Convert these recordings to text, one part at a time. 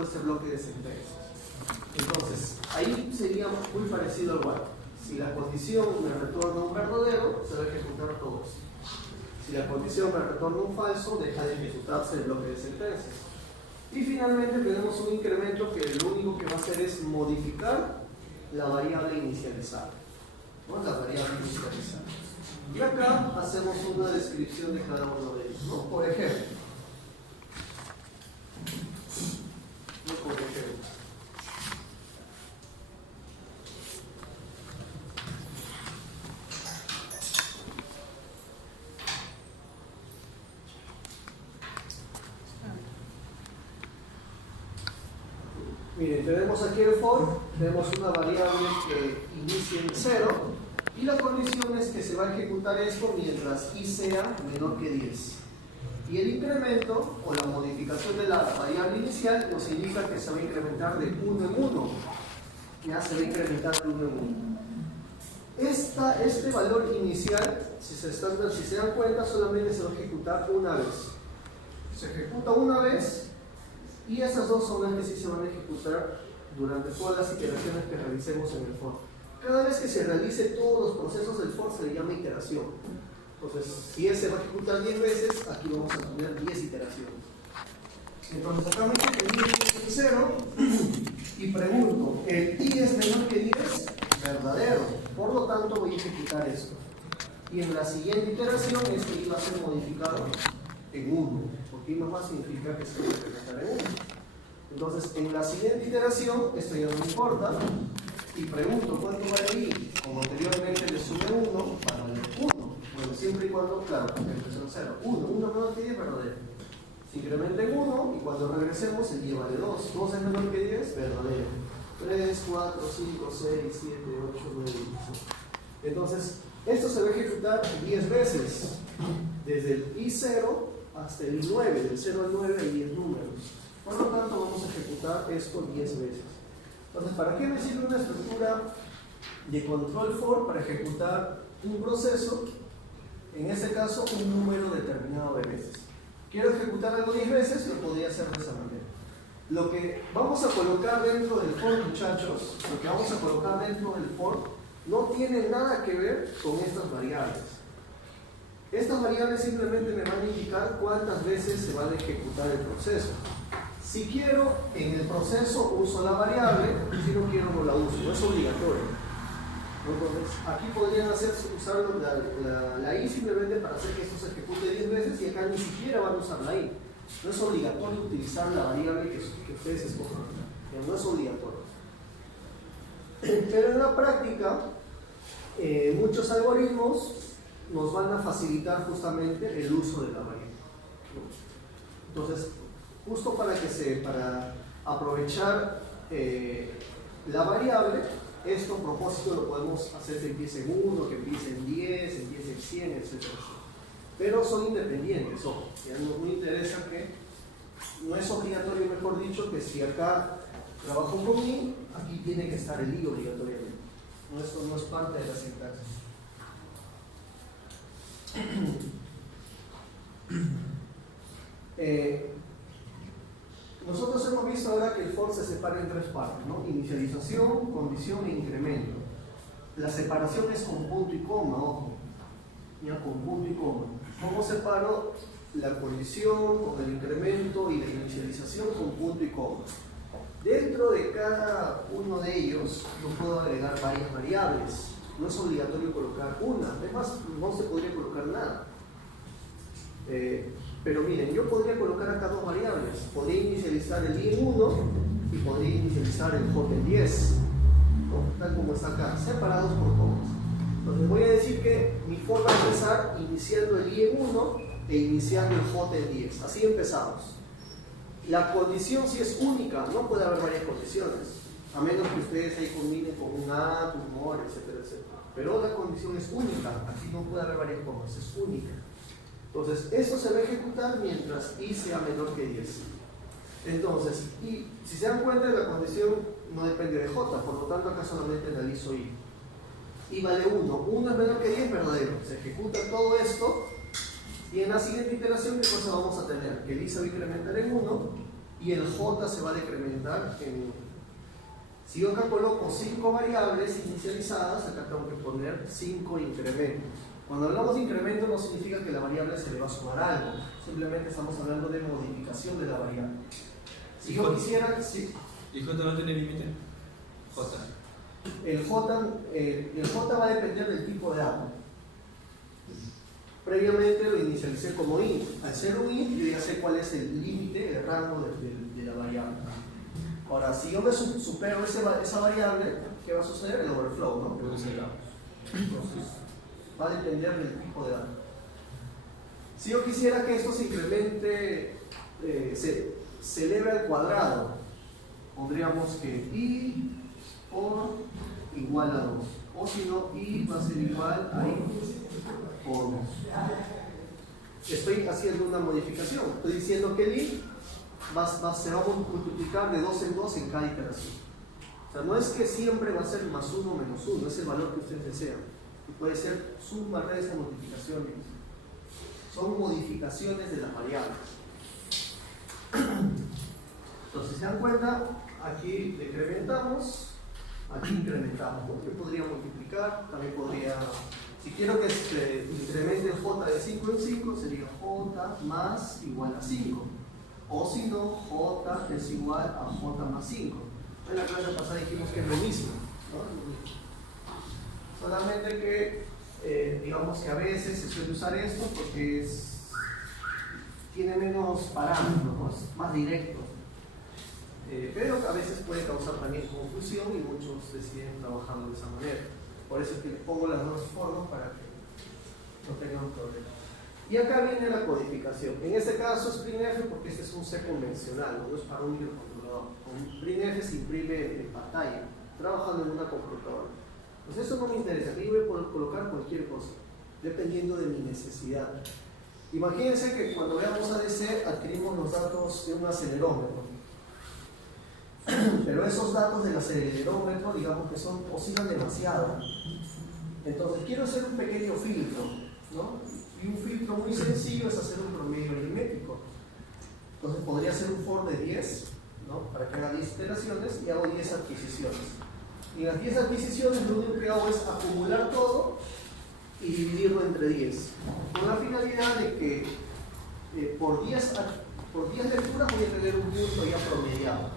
todo este bloque de sentencias. Entonces, ahí sería muy parecido al while. Si la condición me retorna un verdadero, se va a ejecutar todo esto. Si la condición me retorna un falso, deja de ejecutarse el bloque de sentencias. Y finalmente tenemos un incremento que lo único que va a hacer es modificar la variable inicializada. ¿No? La variable inicializada. Y acá hacemos una descripción de cada uno de ellos, ¿no? Por ejemplo. Miren, tenemos aquí el for, tenemos una variable que inicia en 0 y la condición es que se va a ejecutar esto mientras i sea menor que 10. Y el incremento o la modificación de la variable inicial nos indica que se va a incrementar de 1 en 1. Ya se va a incrementar de 1 en 1. Este valor inicial, si se dan cuenta, solamente se va a ejecutar una vez. Se ejecuta una vez. Y esas dos son las que sí se van a ejecutar durante todas las iteraciones que realicemos en el for. Cada vez que se realice todos los procesos del for se le llama iteración. Entonces, si ese va a ejecutar 10 veces, aquí vamos a tener 10 iteraciones. Entonces, acá me dice que el i es 0 y pregunto, ¿el i es menor que 10? Verdadero. Por lo tanto, voy a ejecutar esto. Y en la siguiente iteración, este i va a ser modificado en 1. Porque i más significa que se va a incrementar en 1. Entonces, en la siguiente iteración, esto ya no me importa, y pregunto cuánto vale i. Como anteriormente le sube 1 para valer 1. Bueno, siempre y cuando, claro, porque empezó en 0. 1 menor que 10 verdadero. Se incrementa en 1 y cuando regresemos el i vale 2. 2 es menor que 10, verdadero. 3, 4, 5, 6, 7, 8, 9, 10. Entonces, esto se va a ejecutar 10 veces. Desde el i0 hasta el 9, del 0 al 9 hay 10 números. Por lo tanto, vamos a ejecutar esto 10 veces. Entonces, ¿para qué me sirve una estructura de control for? Para ejecutar un proceso, en este caso, un número determinado de veces. Quiero ejecutar algo 10 veces, lo podría hacer de esa manera. Lo que vamos a colocar dentro del for, muchachos, lo que vamos a colocar dentro del for, no tiene nada que ver con estas variables. Estas variables simplemente me van a indicar cuántas veces se va a ejecutar el proceso. Si quiero, en el proceso uso la variable, si no quiero no la uso, no es obligatorio. Entonces, aquí podrían usar la i simplemente para hacer que esto se ejecute 10 veces y acá ni siquiera van a usar la i. No es obligatorio utilizar la variable que ustedes escojan, no es obligatorio. Pero en la práctica, muchos algoritmos nos van a facilitar justamente el uso de la variable. Entonces, justo para aprovechar la variable, esto a propósito lo podemos hacer que empiece en 1, que empiece en 10, empiece en 100, etc. Pero son independientes, ojo. Ya nos interesa que no es obligatorio, mejor dicho, que si acá trabajo con i, aquí tiene que estar el i obligatoriamente. Esto no es parte de la sintaxis. Nosotros hemos visto ahora que el for se separa en tres partes, ¿no? Inicialización, condición e incremento. La separación es con punto y coma, ojo, ya con punto y coma. ¿Cómo separo la condición con el incremento y la inicialización con punto y coma? Dentro de cada uno de ellos yo puedo agregar varias variables. No es obligatorio colocar una, además no se podría colocar nada. Pero miren, yo podría colocar acá dos variables. Podría inicializar el i en 1 y podría inicializar el j en 10, ¿no? Tal como está acá, separados por comas. Entonces voy a decir que mi for va a empezar iniciando el i en 1 e iniciando el j en 10. Así empezamos. La condición sí es única, no puede haber varias condiciones, a menos que ustedes ahí combinen con un AND, un OR, etcétera, etcétera. Pero la condición es única, aquí no puede haber varias comas, es única. Entonces, eso se va a ejecutar mientras i sea menor que 10. Entonces, y si se dan cuenta, la condición no depende de j, por lo tanto acá solamente analizo i. I vale 1, 1 es menor que 10, verdadero. Se ejecuta todo esto y en la siguiente iteración, ¿qué cosa vamos a tener? Que el i se va a incrementar en 1 y el J se va a decrementar en 1. Si yo acá coloco 5 variables inicializadas, acá tengo que poner 5 incrementos. Cuando hablamos de incremento no significa que la variable se le va a sumar algo, simplemente estamos hablando de modificación de la variable. Si yo quisiera... Sí. ¿Y J no tiene límite? J. El J va a depender del tipo de dato. Previamente lo inicialicé como int. Al ser un int, yo ya sé cuál es el límite, el rango de la variable. Ahora, si yo me supero esa variable, ¿qué va a suceder? El overflow, ¿no? Entonces, va a depender del tipo de dato. Si yo quisiera que esto se incremente, se eleve al cuadrado, pondríamos que i por igual a 2. O si no, i va a ser igual a i por 2. Estoy haciendo una modificación. Estoy diciendo que el i se va a multiplicar de 2 en 2 en cada iteración. O sea, no es que siempre va a ser más 1 o menos 1, es el valor que ustedes desean. Y puede ser suma, resta, multiplicaciones. Son modificaciones de las variables. Entonces, si se dan cuenta, aquí decrementamos, aquí incrementamos. Yo podría multiplicar, también podría, si quiero que se incremente j de 5 en 5, sería j más igual a 5. O si no, j es igual a j más 5. En la clase pasada dijimos que es lo mismo, ¿no? Solamente que, digamos que a veces se suele usar esto porque tiene menos parámetros, ¿no? Es más directo. Pero a veces puede causar también confusión y muchos deciden trabajarlo de esa manera. Por eso es que les pongo las dos formas para que no tengan problemas. Y acá viene la codificación. En este caso es printf porque este es un C convencional, no es para un microcontrolador. Con printf se imprime en pantalla, trabajando en una computadora. Pues eso no me interesa, aquí voy a poder colocar cualquier cosa, dependiendo de mi necesidad. Imagínense que cuando veamos ADC adquirimos los datos de un acelerómetro. Pero esos datos del acelerómetro, digamos que oscilan demasiado. Entonces quiero hacer un pequeño filtro, ¿no? Y un filtro muy sencillo es hacer un promedio aritmético. Entonces podría hacer un for de 10, ¿no? Para que haga 10 iteraciones y hago 10 adquisiciones. Y en las 10 adquisiciones lo único que hago es acumular todo y dividirlo entre 10. Con la finalidad de que por 10 lecturas voy a tener un punto ya promediado.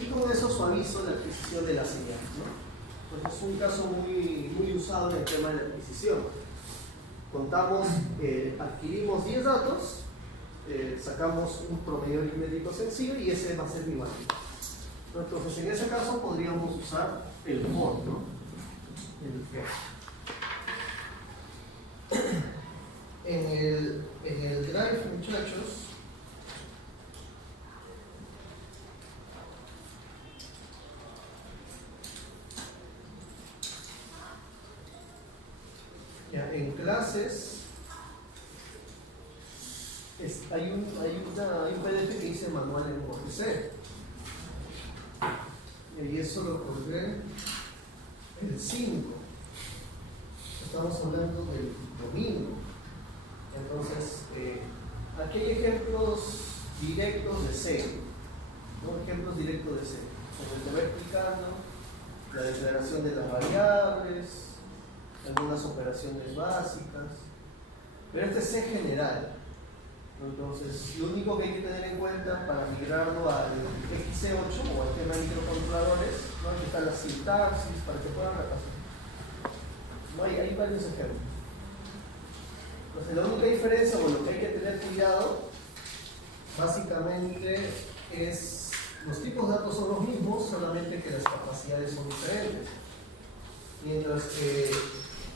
Y con eso suavizo la adquisición de la señal, ¿no? Entonces es un caso muy usado en el tema de la adquisición. Adquirimos 10 datos, sacamos un promedio aritmético sencillo y ese va a ser mi valor. Entonces en ese caso podríamos usar el for, ¿no? En el drive, muchachos, ya, en clases hay un PDF que dice manual en OGC y eso lo pondré el 5. Estamos hablando del domingo. Entonces aquí hay ejemplos directos de C, ¿no? Ejemplos directos de C, como te voy explicando, la declaración de las variables, algunas operaciones básicas, pero este es C general. Entonces, lo único que hay que tener en cuenta para migrarlo al XC8 o al tema de microcontroladores, ¿no? Aquí está la sintaxis para que puedan repasar. ¿No? Hay varios ejemplos. Entonces, la única diferencia, o lo que hay que tener cuidado, básicamente es los tipos de datos son los mismos, solamente que las capacidades son diferentes. Mientras que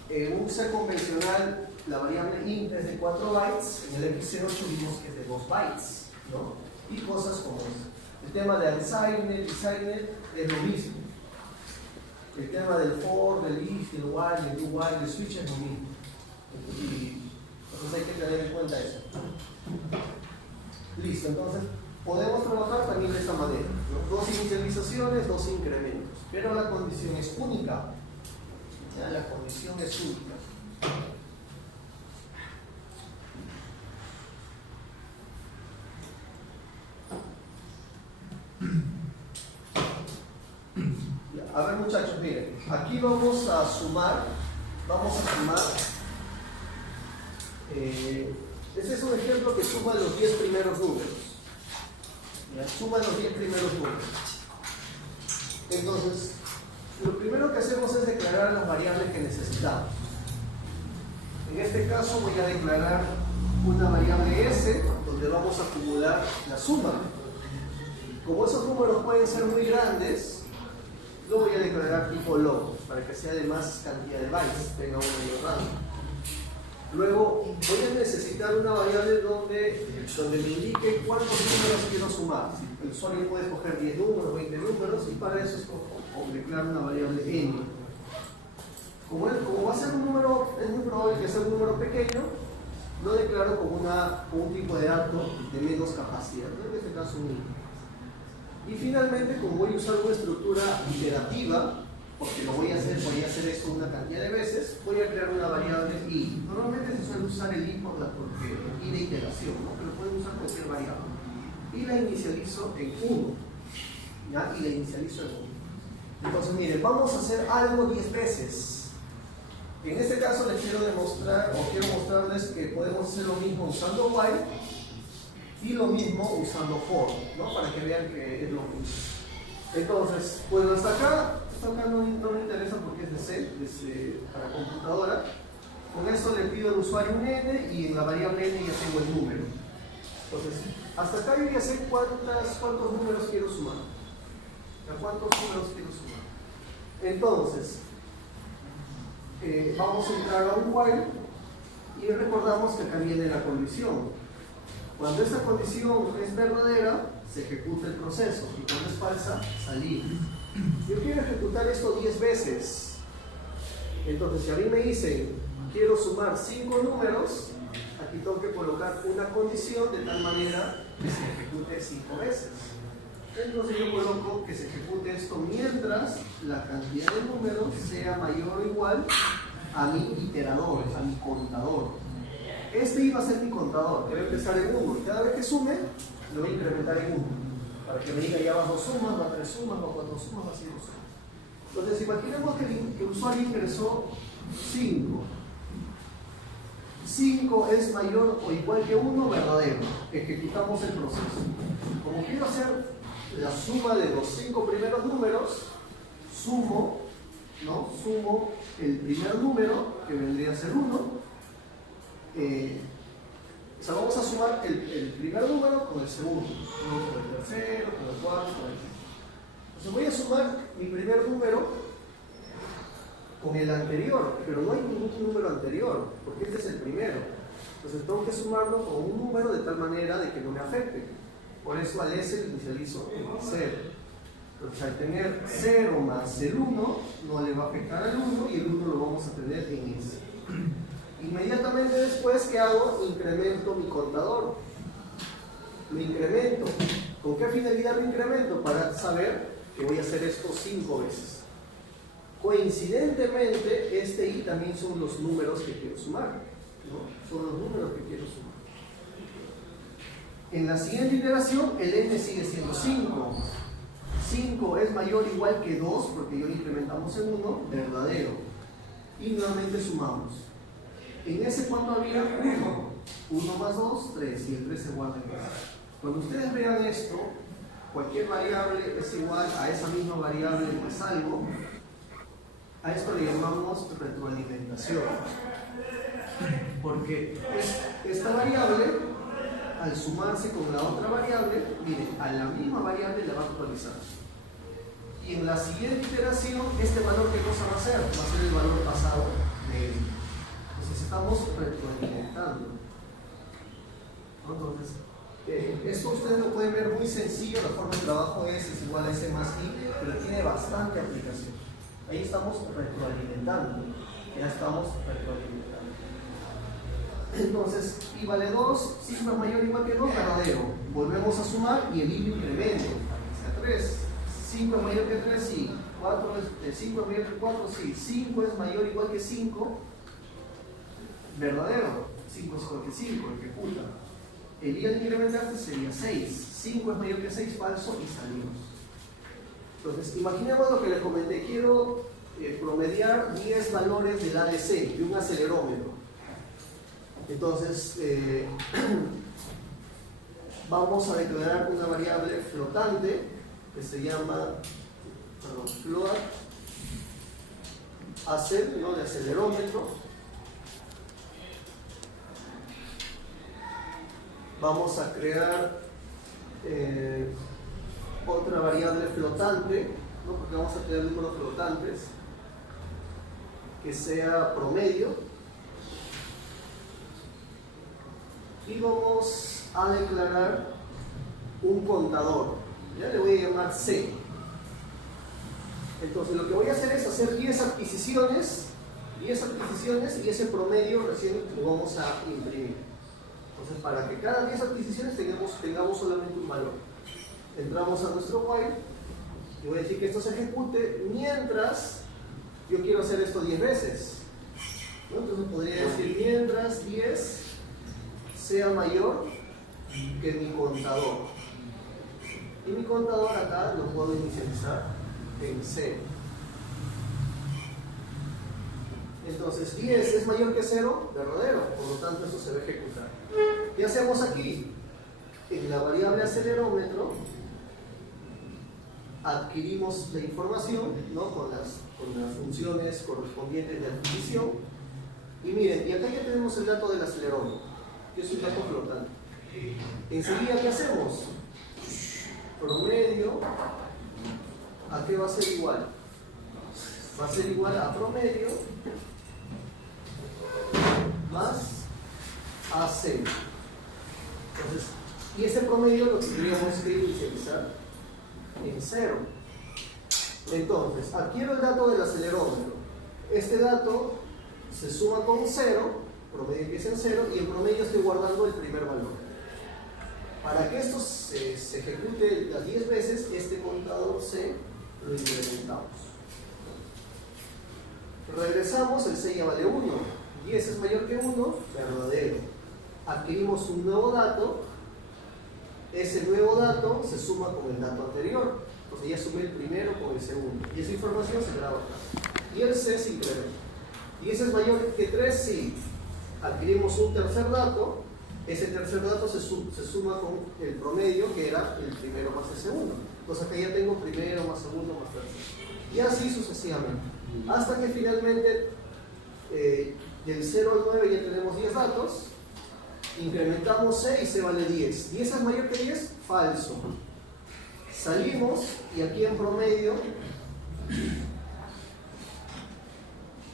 en un C convencional la variable int es de 4 bytes, en el XC8 vimos que es de 2 bytes, ¿no? Y cosas como eso. El tema de unsigned, designer es lo mismo. El tema del for, del if, del while, del do while, del switch es lo mismo. Entonces hay que tener en cuenta eso. Listo, entonces podemos trabajar también de esta manera, ¿no? 2 inicializaciones, 2 incrementos, pero la condición es única. ¿Ya? La condición es única. A ver muchachos, miren, aquí vamos a sumar, este es un ejemplo que suma los 10 primeros números. ¿Ya? Suma los 10 primeros números. Entonces, lo primero que hacemos es declarar las variables que necesitamos. En este caso voy a declarar una variable S, donde vamos a acumular la suma. Como esos números pueden ser muy grandes, lo voy a declarar tipo log, para que sea de más cantidad de bytes, tenga un mayor rango. Luego voy a necesitar una variable donde me indique cuántos números quiero sumar. El usuario puede escoger 10 números, 20 números, y para eso declaro una variable n. Como va a ser un número, es muy probable que sea un número pequeño, lo declaro como un tipo de dato de menos capacidad, en este caso un int. Y finalmente, como voy a usar una estructura iterativa, porque voy a hacer esto una cantidad de veces, voy a crear una variable i. Normalmente se suele usar el i porque i de iteración, ¿no? Pero pueden usar cualquier variable. Y la inicializo en 1. ¿Ya? Y la inicializo en 1. Entonces, miren, vamos a hacer algo 10 veces. En este caso les quiero demostrar, o quiero mostrarles que podemos hacer lo mismo usando while y lo mismo usando for, ¿no? Para que vean que es lo mismo. Entonces, pues hasta acá no me interesa porque es de C, para computadora. Con esto le pido al usuario un n y en la variable n ya tengo el número. Entonces, hasta acá yo ya sé cuántos números quiero sumar. ¿Cuántos números quiero sumar? Entonces, vamos a entrar a un while y recordamos que acá viene la condición. Cuando esta condición es verdadera, se ejecuta el proceso, y cuando es falsa, salir. Yo quiero ejecutar esto 10 veces. Entonces, si a mí me dicen quiero sumar 5 números, aquí tengo que colocar una condición de tal manera que se ejecute 5 veces. Entonces yo coloco que se ejecute esto mientras la cantidad de números sea mayor o igual a mi iterador, a mi contador. Este iba a ser mi contador, que va a empezar en 1, y cada vez que sume, lo voy a incrementar en 1, para que me diga ya va 2 sumas, va 3 sumas, va 4 sumas, va 5 sumas. Entonces imaginemos que el usuario ingresó 5. 5 es mayor o igual que 1, verdadero. Ejecutamos el proceso. Como quiero hacer la suma de los 5 primeros números, sumo el primer número, que vendría a ser 1. O sea, vamos a sumar el primer número con el segundo, con el tercero, con el cuarto, con el quinto. Entonces voy a sumar mi primer número con el anterior, pero no hay ningún número anterior, porque este es el primero. Entonces tengo que sumarlo con un número de tal manera de que no me afecte. Por eso al S lo inicializo en 0. Entonces al tener 0 más el 1, no le va a afectar al 1 y el 1 lo vamos a tener en S. Inmediatamente después, ¿qué hago? Incremento mi contador. Lo incremento. ¿Con qué finalidad lo incremento? Para saber que voy a hacer esto 5 veces. Coincidentemente, este i también son los números que quiero sumar, ¿no? Son los números que quiero sumar. En la siguiente iteración, el n sigue siendo 5. 5 es mayor o igual que 2, porque ya lo incrementamos en 1, verdadero. Y nuevamente sumamos. En ese, ¿cuánto había? 1. 1 más 2, 3, y el 3 se guarda en casa. Cuando ustedes vean esto, cualquier variable es igual a esa misma variable más algo. A esto le llamamos retroalimentación. Porque esta variable, al sumarse con la otra variable, miren, a la misma variable la va a actualizar. Y en la siguiente iteración, este valor, ¿qué cosa va a ser? Va a ser el valor pasado de él. Entonces estamos retroalimentando. Entonces, esto ustedes lo pueden ver muy sencillo, la forma de trabajo es igual a S más I, pero tiene bastante aplicación. Ahí estamos retroalimentando. Ya estamos retroalimentando. Entonces, I vale 2, 5 es mayor o igual que 2, verdadero. Volvemos a sumar y el I lo incremento, para que sea 3. 5 es mayor que 3, sí. 5 es mayor que 4, sí. 5 es mayor o igual que 5, verdadero. 5 es igual que 5, ejecuta. El I al incrementarse sería 6. 5 es mayor que 6, falso, y salimos. Entonces, imaginemos lo que les comenté. Quiero promediar 10 valores del ADC, de un acelerómetro. Entonces, vamos a declarar una variable flotante que se llama float AC, ¿no? De acelerómetro. Vamos a crear otra variable flotante, ¿no? Porque vamos a tener números flotantes, que sea promedio, y vamos a declarar un contador, ya le voy a llamar C. Entonces lo que voy a hacer es hacer 10 adquisiciones y ese promedio recién lo vamos a imprimir. Entonces, para que cada 10 adquisiciones tengamos solamente un valor. Entramos a nuestro while y voy a decir que esto se ejecute mientras yo quiero hacer esto 10 veces, ¿no? Entonces podría decir mientras 10 sea mayor que mi contador. Y mi contador acá lo puedo inicializar en 0. Entonces 10 es mayor que 0, verdadero, por lo tanto eso se va a ejecutar. ¿Qué hacemos aquí? En la variable acelerómetro adquirimos la información, ¿no? con las funciones correspondientes de adquisición. Y miren, y acá ya tenemos el dato del acelerómetro, que es un dato flotante. Enseguida, ¿qué hacemos? Promedio, ¿a qué va a ser igual? Va a ser igual a promedio más AC. Entonces, y ese promedio lo tendríamos que inicializar en 0. Entonces, adquiero el dato del acelerómetro. Este dato se suma con 0, promedio empieza en 0, y en promedio estoy guardando el primer valor. Para que esto se ejecute las 10 veces, este contador C lo incrementamos. Regresamos, el C ya vale 1. 10 es mayor que 1, verdadero. Adquirimos un nuevo dato. Ese nuevo dato se suma con el dato anterior. Entonces ya sumé el primero con el segundo. Y esa información se graba acá. Y el C se incrementa. ¿Y ese es mayor que 3? Sí. Adquirimos un tercer dato. Ese tercer dato se suma con el promedio, que era el primero más el segundo. Entonces acá ya tengo primero más segundo más tercero. Y así sucesivamente. Hasta que finalmente del 0 al 9 ya tenemos 10 datos. Incrementamos C y C vale 10. ¿10 es mayor que 10? Falso. Salimos y aquí en promedio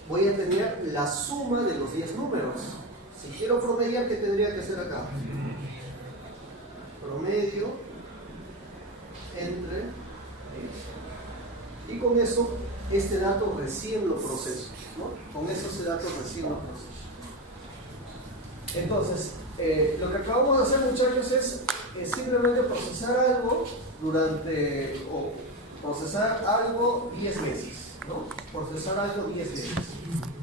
voy a tener la suma de los 10 números. Si quiero promediar, ¿qué tendría que hacer acá? Promedio entre 10. Y con eso, este dato recién lo proceso, ¿no? Con eso ese dato recién lo proceso. Entonces, lo que acabamos de hacer, muchachos, es simplemente procesar algo procesar algo 10 veces, ¿no? Procesar algo 10 veces.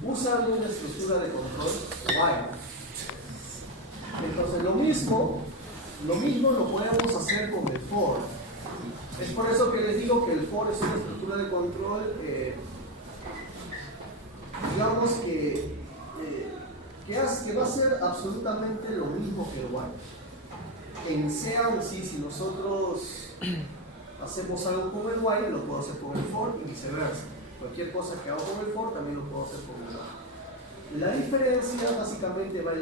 Usando una estructura de control while. Entonces, lo mismo lo podemos hacer con el for. Es por eso que les digo que el for es una estructura de control, digamos que va a ser absolutamente lo mismo que el while. En C, si nosotros hacemos algo con el while, lo puedo hacer con el for y viceversa. Cualquier cosa que hago con el for también lo puedo hacer con el while. La diferencia básicamente va en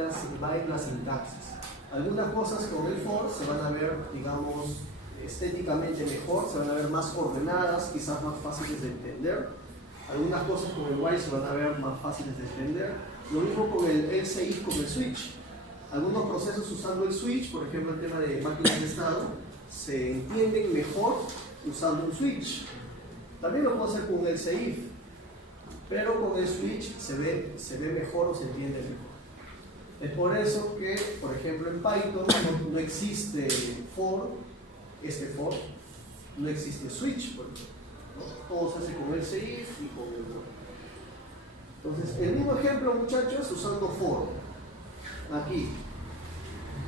la sintaxis. Algunas cosas con el for se van a ver, digamos, estéticamente mejor, se van a ver más ordenadas, quizás más fáciles de entender. Algunas cosas con el while se van a ver más fáciles de entender. Lo mismo con el else if, con el switch. Algunos procesos usando el switch, por ejemplo el tema de máquinas de estado, se entienden mejor usando un switch. También lo puedo hacer con un else if, pero con el switch se ve mejor o se entiende mejor. Es por eso que, por ejemplo, en Python no existe for, no existe switch, por ejemplo, ¿no? Todo se hace con else if y con el for. Entonces, el mismo ejemplo, muchachos, usando for. Aquí,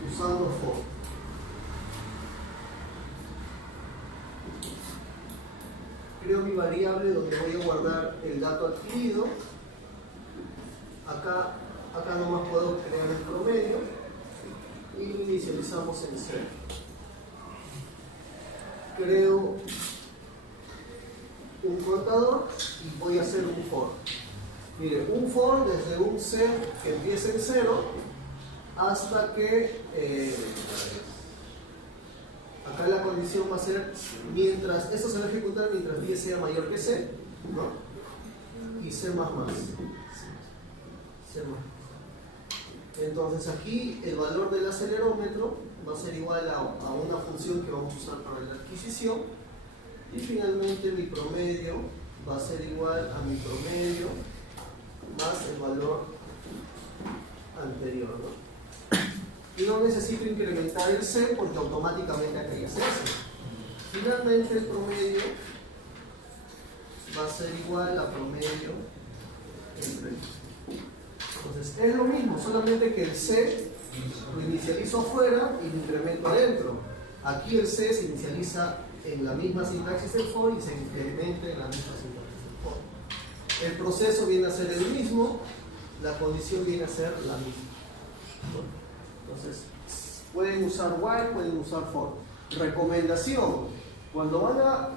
usando for. creo mi variable donde voy a guardar el dato adquirido. Acá nomás puedo crear el promedio y lo inicializamos en 0. Creo un contador y voy a hacer un for. Mire, un for desde un set que empiece en 0 hasta que acá la condición va a ser mientras, esto se va a ejecutar mientras 10 sea mayor que C, ¿no? Y C++. Entonces aquí el valor del acelerómetro va a ser igual a una función que vamos a usar para la adquisición, y finalmente mi promedio va a ser igual a mi promedio más el valor anterior, ¿no? Y no necesito incrementar el C porque automáticamente acá ya se hace. Finalmente el promedio va a ser igual a promedio entre. Entonces es lo mismo, solamente que el C lo inicializo afuera y lo incremento adentro. Aquí el C se inicializa en la misma sintaxis del for y se incrementa en la misma sintaxis del for. El proceso viene a ser el mismo, la condición viene a ser la misma. Entonces, pueden usar while, pueden usar for. Recomendación: cuando van a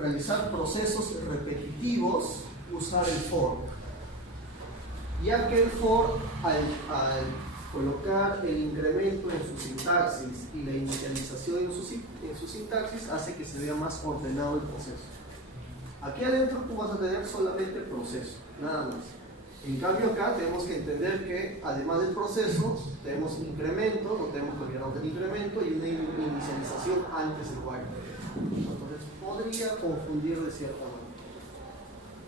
realizar procesos repetitivos, usar el for. Ya que el for, al colocar el incremento en su sintaxis y la inicialización en su sintaxis, hace que se vea más ordenado el proceso. Aquí adentro tú vas a tener solamente proceso, nada más. En cambio acá tenemos que entender que además del proceso tenemos un incremento, no tenemos que olvidarnos del incremento y una inicialización antes del while. Entonces podría confundir de cierta manera.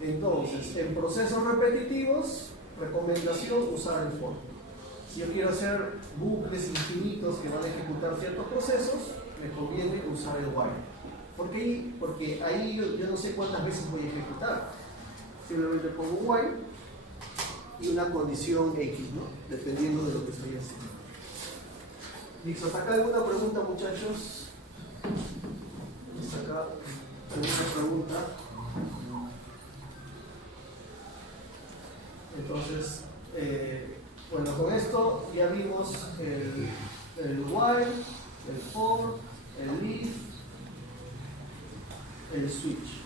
Entonces, en procesos repetitivos, recomendación: usar el for. Si yo quiero hacer bucles infinitos que van a ejecutar ciertos procesos, me conviene usar el while. ¿Por qué? Porque ahí yo no sé cuántas veces voy a ejecutar. Simplemente pongo un while y una condición X, ¿no? Dependiendo de lo que estoy haciendo. ¿Listo? ¿Hasta acá alguna pregunta, muchachos? ¿Hasta acá alguna pregunta? Entonces, bueno, con esto ya vimos el while, el for, el if, el switch.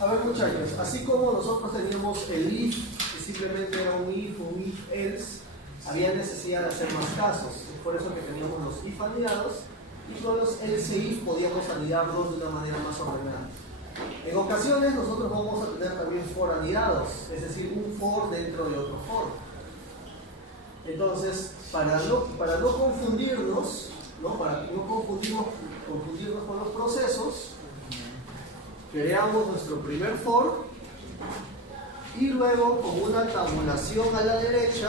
A ver, muchachos, así como nosotros teníamos el if, que simplemente era un if else, había necesidad de hacer más casos. Es por eso que teníamos los if anidados, y con los else if podíamos anidarlos de una manera más ordenada. En ocasiones nosotros vamos a tener también for anidados, es decir, un for dentro de otro for. Entonces, para no confundirnos, para no confundirnos con los procesos, creamos nuestro primer for y luego, con una tabulación a la derecha,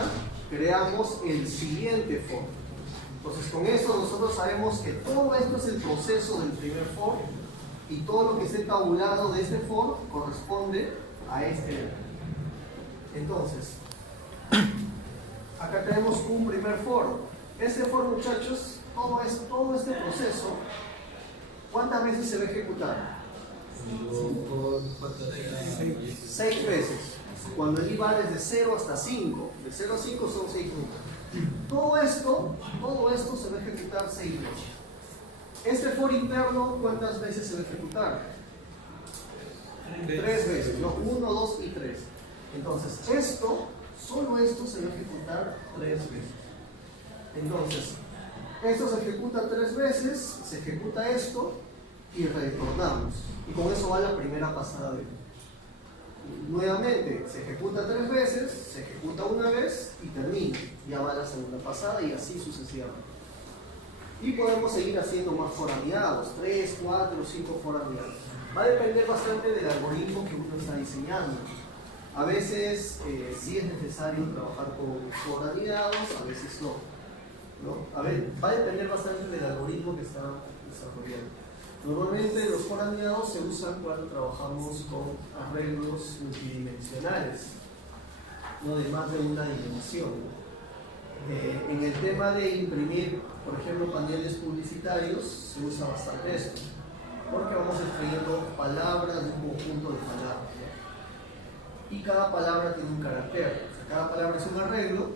creamos el siguiente for. Entonces, con esto nosotros sabemos que todo esto es el proceso del primer for y todo lo que esté tabulado de este for corresponde a este. Entonces, acá tenemos un primer for. Este for, muchachos, todo este proceso, ¿cuántas veces se va a ejecutar? 6 veces. Cuando el i va desde 0 hasta 5, de 0 a 5 son 6 números. Todo esto se va a ejecutar 6 veces. Este for interno, ¿cuántas veces se va a ejecutar? 3 veces, ¿no? 1, 2 y 3. Entonces, solo esto se va a ejecutar 3 veces. Entonces, esto se ejecuta 3 veces, se ejecuta esto, y retornamos. Y con eso va la primera pasada de nuevamente se ejecuta 3 veces, se ejecuta una vez y termina. Ya va la segunda pasada y así sucesivamente. Y podemos seguir haciendo más foraneados, 3, 4, 5 foraneados. Va a depender bastante del algoritmo que uno está diseñando. A veces sí es necesario trabajar con foraneados, a veces no. A ver, va a depender bastante del algoritmo que está desarrollando. Normalmente los foraneados se usan cuando trabajamos con arreglos multidimensionales, no de más de una dimensión. En el tema de imprimir, por ejemplo, paneles publicitarios, se usa bastante esto, porque vamos extrayendo palabras de un conjunto de palabras, ¿no? Y cada palabra tiene un carácter. O sea, cada palabra es un arreglo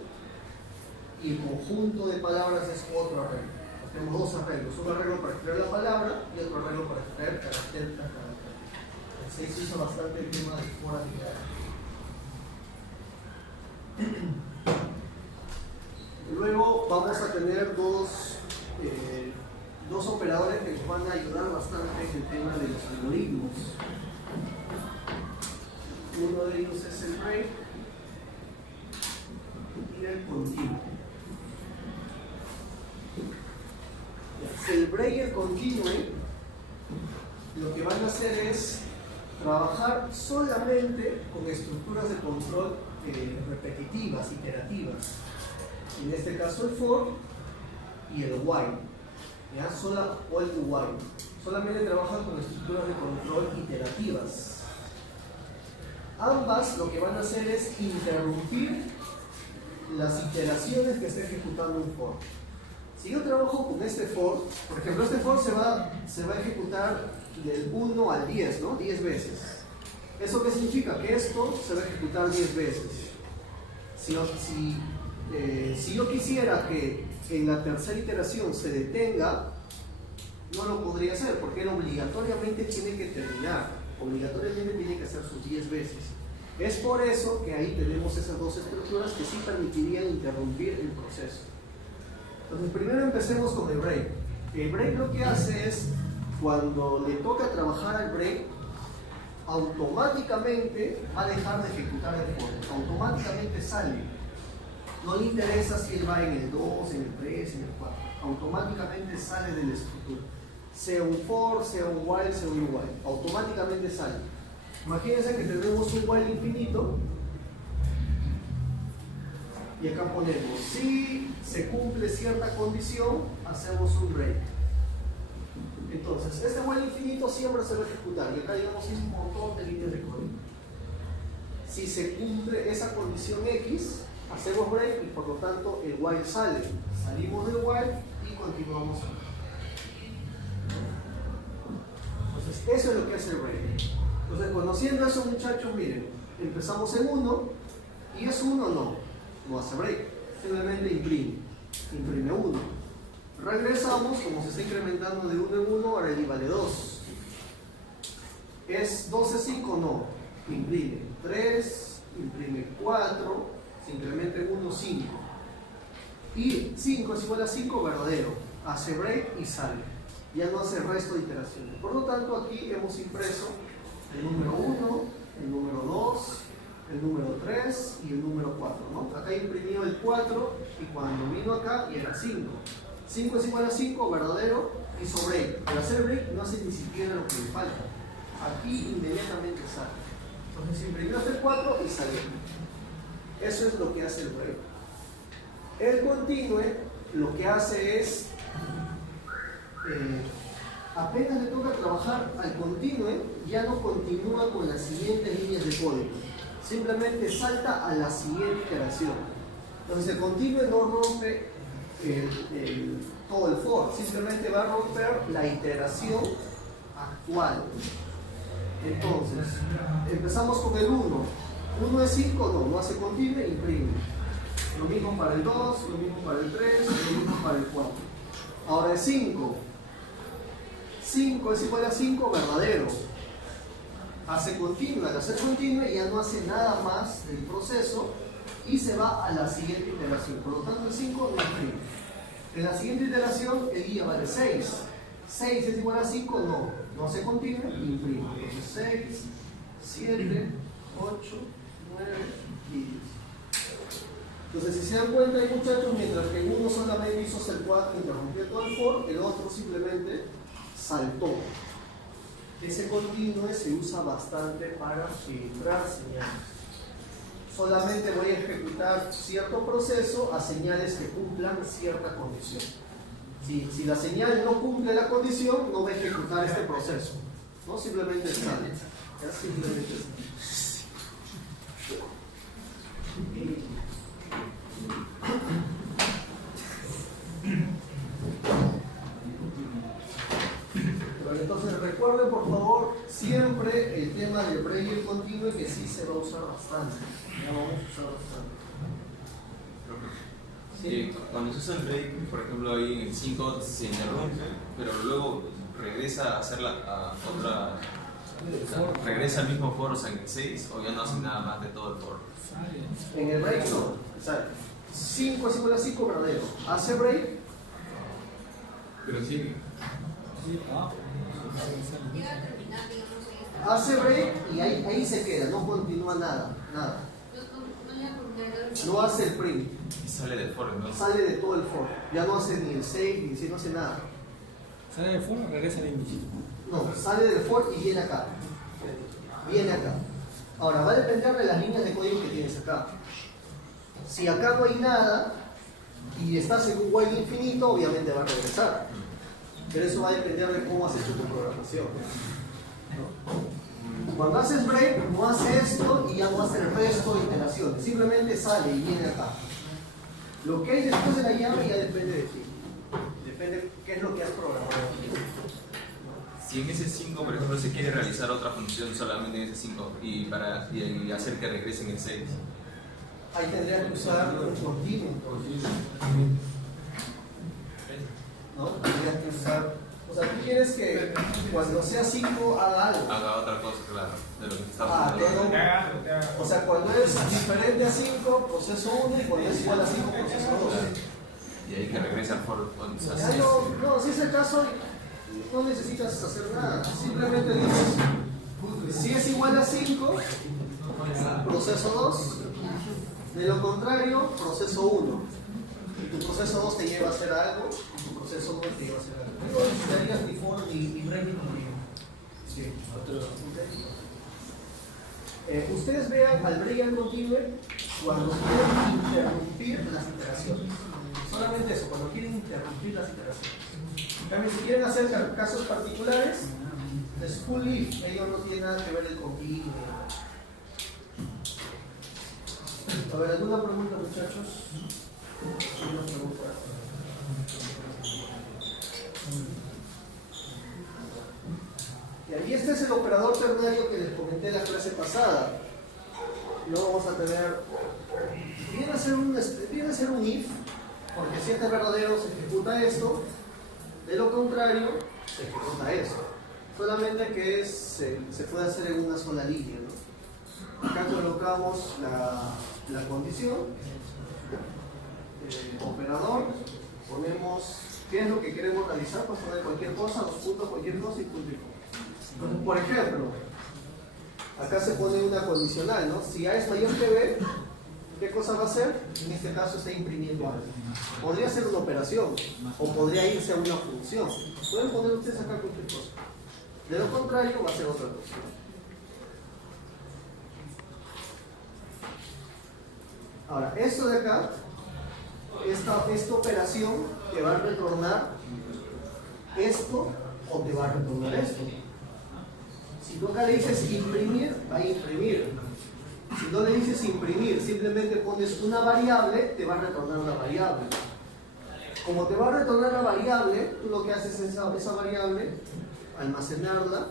y el conjunto de palabras es otro arreglo. Tenemos 2 arreglos, un arreglo para extraer la palabra y otro arreglo para extraer carácter tras carácter. Se usa bastante el tema de foraneado. Luego vamos a tener dos operadores que nos van a ayudar bastante en el tema de los algoritmos. Uno de ellos es el break y el continuo. El break y el continue lo que van a hacer es trabajar solamente con estructuras de control repetitivas, iterativas. En este caso el for y el while, ¿ya? O el while. Solamente trabajan con estructuras de control iterativas. Ambas lo que van a hacer es interrumpir las iteraciones que está ejecutando un for. Si yo trabajo con este for, por ejemplo, este for se va a ejecutar del 1 al 10, ¿no? 10 veces. ¿Eso qué significa? Que esto se va a ejecutar 10 veces. Si yo quisiera que en la tercera iteración se detenga, no lo podría hacer, porque él obligatoriamente tiene que terminar, obligatoriamente tiene que hacer sus 10 veces. Es por eso que ahí tenemos esas 2 estructuras que sí permitirían interrumpir el proceso. Entonces, primero empecemos con el break. El break lo que hace es, cuando le toca trabajar al break, automáticamente va a dejar de ejecutar el for, automáticamente sale. No le interesa si él va en el 2, en el 3, en el 4. Automáticamente sale de la estructura. Sea un for, sea un while, sea un while. Automáticamente sale. Imagínense que tenemos un while infinito. Y acá ponemos, si se cumple cierta condición, hacemos un break. Entonces, este while infinito siempre se va a ejecutar. Y acá digamos un montón de líneas de código. Si se cumple esa condición X, hacemos break y por lo tanto el while sale. Salimos del while y continuamos. Entonces eso es lo que hace el break. Entonces conociendo eso, muchachos, miren, empezamos en 1 y es 1 no hace break, simplemente imprime 1. Regresamos, como se está incrementando de 1 en 1, ahora el vale 2. Es 12,5, no, imprime 3, imprime 4, se incrementa en 1, 5. Y 5 es igual a 5, verdadero. Hace break y sale. Ya no hace el resto de iteraciones. Por lo tanto, aquí hemos impreso el número 1, el número 2, el número 3 y el número 4, ¿no? Acá imprimió el 4 y cuando vino acá y era 5. 5 es igual a 5, verdadero, hizo break. Al hacer break no hace ni siquiera lo que le falta. Aquí inmediatamente sale. Entonces imprimió hasta el 4 y salió. Eso es lo que hace el break. El continue lo que hace es, apenas le toca trabajar al continue, ya no continúa con las siguientes líneas de código. Simplemente salta a la siguiente iteración. Entonces el continue no rompe todo el for, simplemente va a romper la iteración actual. Entonces, empezamos con el 1. 1 es 5, no hace continue, imprime. Lo mismo para el 2, lo mismo para el 3, lo mismo para el 4. Ahora es 5. 5 es igual a 5, verdadero. Hace continue, al hacer continue ya no hace nada más del proceso y se va a la siguiente iteración. Por lo tanto, el 5 no imprime. En la siguiente iteración, el guía vale 6. 6 es igual a 5, no se continúa, imprimo. Entonces 6, 7, 8, 9 y 10. Entonces, si se dan cuenta, hay muchachos, mientras que uno solamente hizo el 4, interrumpió todo el for, el otro simplemente saltó. Ese continuo se usa bastante para filtrar señales. Solamente voy a ejecutar cierto proceso a señales que cumplan cierta condición. Si la señal no cumple la condición, no voy a ejecutar este proceso. No simplemente sale. Ya simplemente sale. Bueno, entonces recuerden por favor siempre el tema del break y el continuo, que sí se va a usar bastante. Ya vamos a usar bastante. Sí, cuando se usa el break, por ejemplo, ahí en el 5 se interrumpe, pero luego regresa a hacer otra. Regresa al mismo foro, o sea, en el 6, o ya no hace nada más de todo el foro. En el break no. O sea, 5 es igual a 5 verdadero. Hace break. Pero sí. Hace break y ahí se queda, no continúa nada. No hace el print. Y sale del foro, ¿no? Sale de todo el foro. Ya no hace ni el save, ni si no hace nada. ¿Sale del foro o regresa al inicio? No, sale del foro y viene acá. Viene acá. Ahora, va a depender de las líneas de código que tienes acá. Si acá no hay nada y estás en un while infinito, obviamente va a regresar. Pero eso va a depender de cómo has hecho tu programación. Cuando haces break, no hace esto y ya no hace el resto de iteraciones. Simplemente sale y viene acá. Lo que hay después de la llave ya depende de ti. Depende de qué es lo que has programado. Si en ese 5, por ejemplo, se quiere realizar otra función solamente en ese 5 y hacer que regrese en el 6. Ahí tendrías que usar un continuo. ¿No? Tendrías que usar. O sea, tú quieres que cuando sea 5 haga algo. Haga otra cosa, claro, de lo que estaba haciendo. O sea, cuando es diferente a 5, proceso 1, y cuando es igual a 5, proceso 2. Y ahí que regresa al foro. Ya no, si es el caso, no necesitas hacer nada. Simplemente dices, si es igual a 5, proceso 2. De lo contrario, proceso 1. Y tu proceso 2 te lleva a hacer algo, y tu proceso 1 te lleva a hacer algo. No necesitarías ni for ni break ni continuo. Sí. Ustedes vean al break y al continuo cuando quieren interrumpir las iteraciones. Solamente eso, cuando quieren interrumpir las iteraciones. En cambio, si quieren hacer casos particulares, es full if, ellos no tienen nada que ver el continuo. A ver, ¿alguna pregunta, muchachos? ¿Alguna pregunta? Y ahí este es el operador ternario que les comenté en la clase pasada. Lo vamos a tener. Viene a ser un if, porque si este es verdadero se ejecuta esto, de lo contrario se ejecuta esto. Solamente que se puede hacer en una sola línea, ¿no? Acá colocamos la condición, operador, ponemos qué es lo que queremos realizar, pues poner cualquier cosa, 2 puntos, cualquier cosa y punto y coma. Entonces, por ejemplo, acá se pone una condicional, ¿no? Si A es mayor que B, ¿qué cosa va a hacer? En este caso está imprimiendo algo. Podría ser una operación o podría irse a una función. Pueden poner ustedes acá cualquier cosa. De lo contrario, va a ser otra cosa. Ahora, esto de acá, esta operación te va a retornar esto o te va a retornar esto. Si tú acá le dices imprimir, va a imprimir. Si no le dices imprimir, simplemente pones una variable, te va a retornar una variable. Como te va a retornar la variable, tú lo que haces es esa variable, almacenarla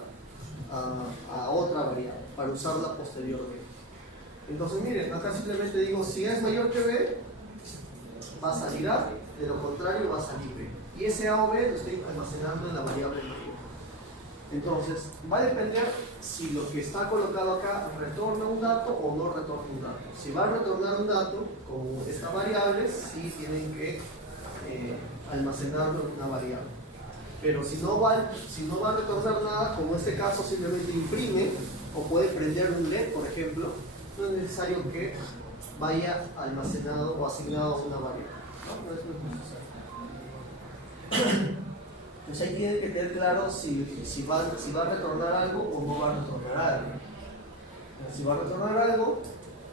a otra variable, para usarla posteriormente. Entonces miren, acá simplemente digo, si A es mayor que B, va a salir A, de lo contrario va a salir B. Y ese A o B lo estoy almacenando en la variable mayor. Entonces, va a depender si lo que está colocado acá retorna un dato o no retorna un dato. Si va a retornar un dato, como esta variable, sí tienen que almacenarlo en una variable. Pero si no va a retornar nada, como en este caso simplemente imprime o puede prender un LED, por ejemplo, no es necesario que vaya almacenado o asignado a una variable. ¿No? No es necesario. Entonces ahí tiene que tener claro si va a retornar algo o no va a retornar algo. Si va a retornar algo,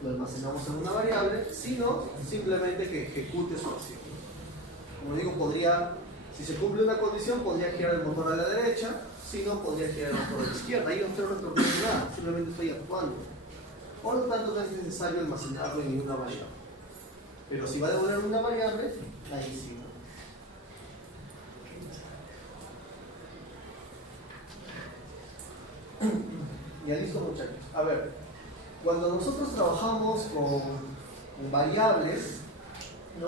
lo almacenamos en una variable, si no, simplemente que ejecute su acción. Como digo, si se cumple una condición, podría girar el motor a la derecha, si no, podría girar el motor a la izquierda. Ahí no estoy retornando nada, simplemente estoy actuando. Por lo tanto, no es necesario almacenarlo en ninguna variable. Pero si va a devolver una variable, ahí sí. Ya listo, muchachos. A ver, cuando nosotros trabajamos con variables,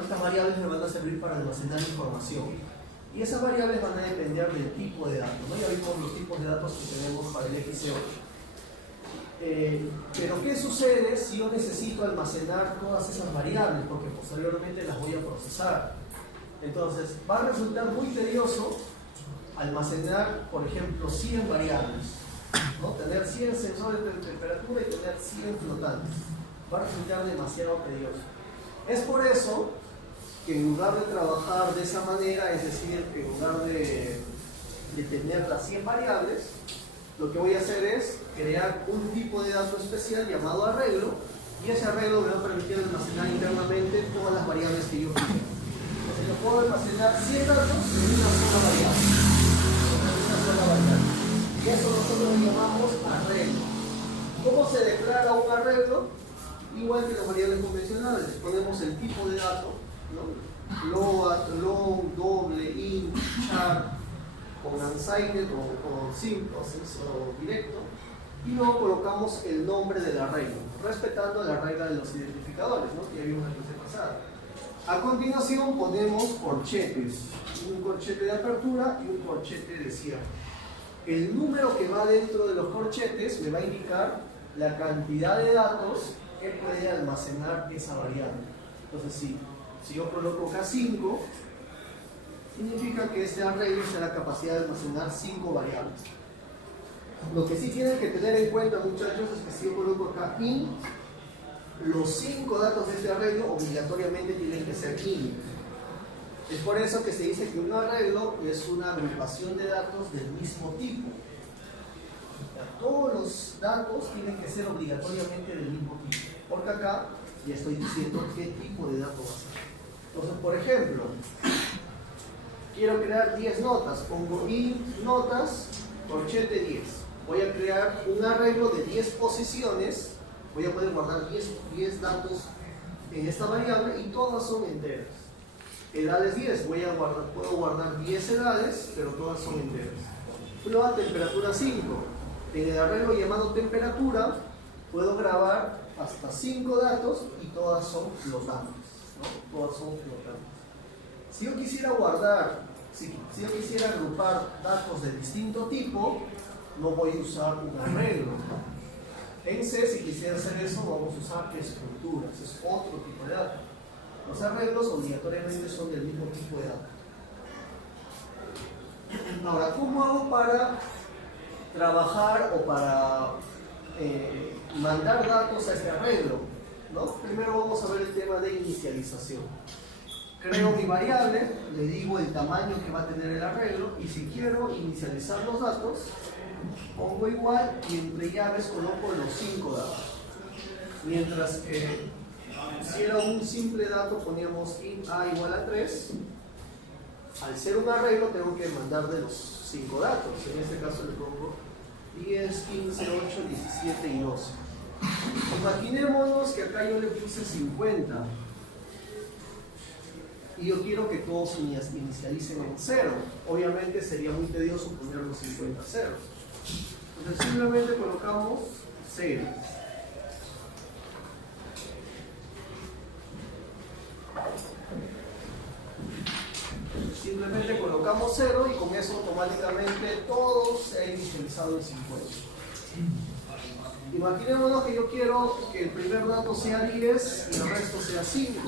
estas variables me van a servir para almacenar información. Y esas variables van a depender del tipo de datos, ¿no? Ya vimos los tipos de datos que tenemos para el XC8. Pero ¿qué sucede si yo necesito almacenar todas esas variables? Porque posteriormente las voy a procesar. Entonces, va a resultar muy tedioso almacenar, por ejemplo, 100 variables, ¿no? Tener 100 sensores de temperatura y tener 100 flotantes. Va a resultar demasiado tedioso. Es por eso que en lugar de trabajar de esa manera, es decir, que en lugar de tener las 100 variables, lo que voy a hacer es crear un tipo de dato especial llamado arreglo, y ese arreglo me va a permitir almacenar internamente todas las variables que yo quiera. Entonces yo puedo almacenar 100 datos en una sola variable. Y eso nosotros lo llamamos arreglo. ¿Cómo se declara un arreglo? Igual que las variables convencionales. Ponemos el tipo de dato, ¿no? Long, doble, int, char, con unsigned o simple o directo, y luego colocamos el nombre del arreglo, respetando la regla de los identificadores, ¿no? Que ya vimos la clase pasada. A continuación ponemos corchetes, un corchete de apertura y un corchete de cierre. El número que va dentro de los corchetes me va a indicar la cantidad de datos que puede almacenar esa variable. Entonces, si yo coloco acá 5, significa que este arreglo tiene la capacidad de almacenar 5 variables. Lo que sí tienen que tener en cuenta, muchachos, es que si yo coloco acá int, los 5 datos de este arreglo obligatoriamente tienen que ser int. Es por eso que se dice que un arreglo es una agrupación de datos del mismo tipo. O sea, todos los datos tienen que ser obligatoriamente del mismo tipo, porque acá ya estoy diciendo qué tipo de dato va a ser. Entonces, por ejemplo, quiero crear 10 notas, pongo int notas, corchete 10. Voy a crear un arreglo de 10 posiciones, voy a poder guardar 10 datos en esta variable y todas son enteras. Edades 10, puedo guardar 10 edades, pero todas son enteras. Float temperatura 5. En el arreglo llamado temperatura, puedo grabar hasta 5 datos y todas son flotantes, ¿no? Todas son flotantes. Si yo quisiera guardar, si yo quisiera agrupar datos de distinto tipo, no voy a usar un arreglo. En C, si quisiera hacer eso, vamos a usar estructuras, es otro tipo de datos. Los arreglos obligatoriamente son del mismo tipo de datos. Ahora, ¿cómo hago para trabajar o para mandar datos a este arreglo? ¿No? Primero vamos a ver el tema de inicialización. Creo mi variable, le digo el tamaño que va a tener el arreglo, y si quiero inicializar los datos, pongo igual y entre llaves coloco los 5 datos. Mientras que si era un simple dato, poníamos int a igual a 3. Al ser un arreglo tengo que mandar de los 5 datos. En este caso le pongo 10, 15, 8, 17 y 12. Imaginémonos que acá yo le puse 50 y yo quiero que todos inicialicen en 0. Obviamente sería muy tedioso poner los 50 ceros. Entonces simplemente colocamos 0. Simplemente colocamos 0 y con eso automáticamente todo se ha inicializado en 50. Imaginémonos que yo quiero que el primer dato sea 10 y el resto sea 5.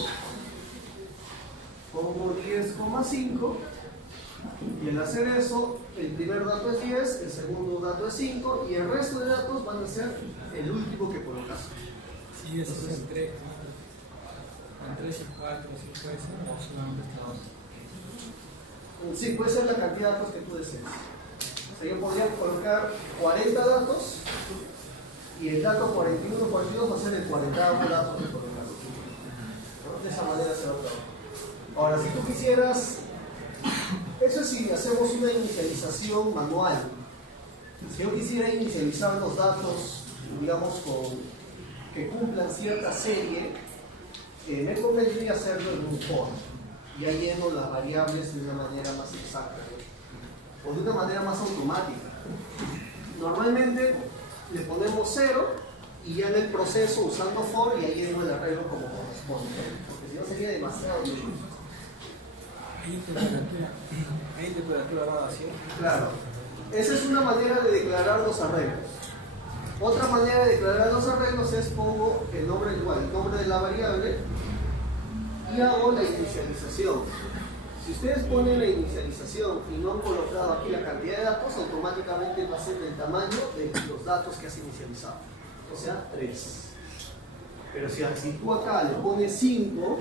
Pongo 10,5 Y al hacer eso, el primer dato es 10, el segundo dato es 5 y el resto de datos van a ser el último que colocaste. Sí, eso es en 3. En 3 y 4, sí puede ser, o solamente está 2. Sí, puede ser la cantidad de datos que tú desees. O sea, yo podría colocar 40 datos y el dato 41, 42 va a ser el 40º dato que colocar. ¿No? De esa manera se va a trabajar. Ahora, si tú quisieras, eso es si hacemos una inicialización manual. Si yo quisiera inicializar los datos, digamos, que cumplan cierta serie, me convendría hacerlo en un for. Ya lleno las variables de una manera más exacta, ¿no? O de una manera más automática. Normalmente le ponemos 0 y ya en el proceso, usando for, ya lleno el arreglo como corresponde, porque si no sería demasiado difícil. Hay temperatura dada, ¿sí? Claro, esa es una manera de declarar los arreglos. Otra manera de declarar los arreglos es pongo el nombre igual, el nombre de la variable y hago la inicialización. Si ustedes ponen la inicialización y no han colocado aquí la cantidad de datos, automáticamente va a ser el tamaño de los datos que has inicializado, o sea 3. Pero si tú acá le pones 5,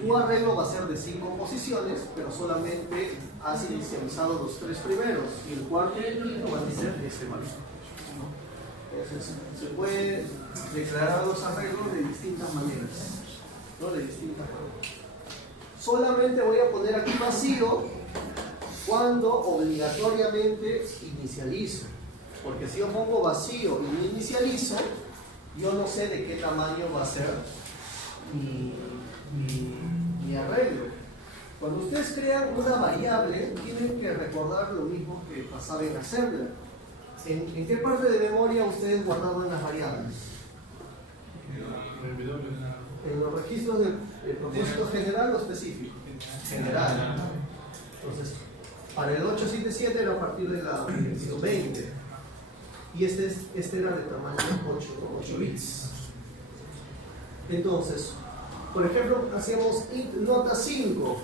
tu arreglo va a ser de 5 posiciones, pero solamente has inicializado los 3 primeros y el cuarto y el quinto van a ser de ese valor. Entonces, se puede declarar los arreglos de distintas maneras, ¿no? De distintas maneras. Solamente voy a poner aquí vacío cuando obligatoriamente inicializo, porque si yo pongo vacío y no inicializo, yo no sé de qué tamaño va a ser mi arreglo. Cuando ustedes crean una variable, tienen que recordar lo mismo que pasaba en Assembler. ¿En qué parte de memoria ustedes guardaban las variables? En los registros del propósito general o específico. General. Entonces, para el 877 era a partir de la dimensión 20. Y este era de tamaño 8 bits. Entonces, por ejemplo, hacíamos nota 5.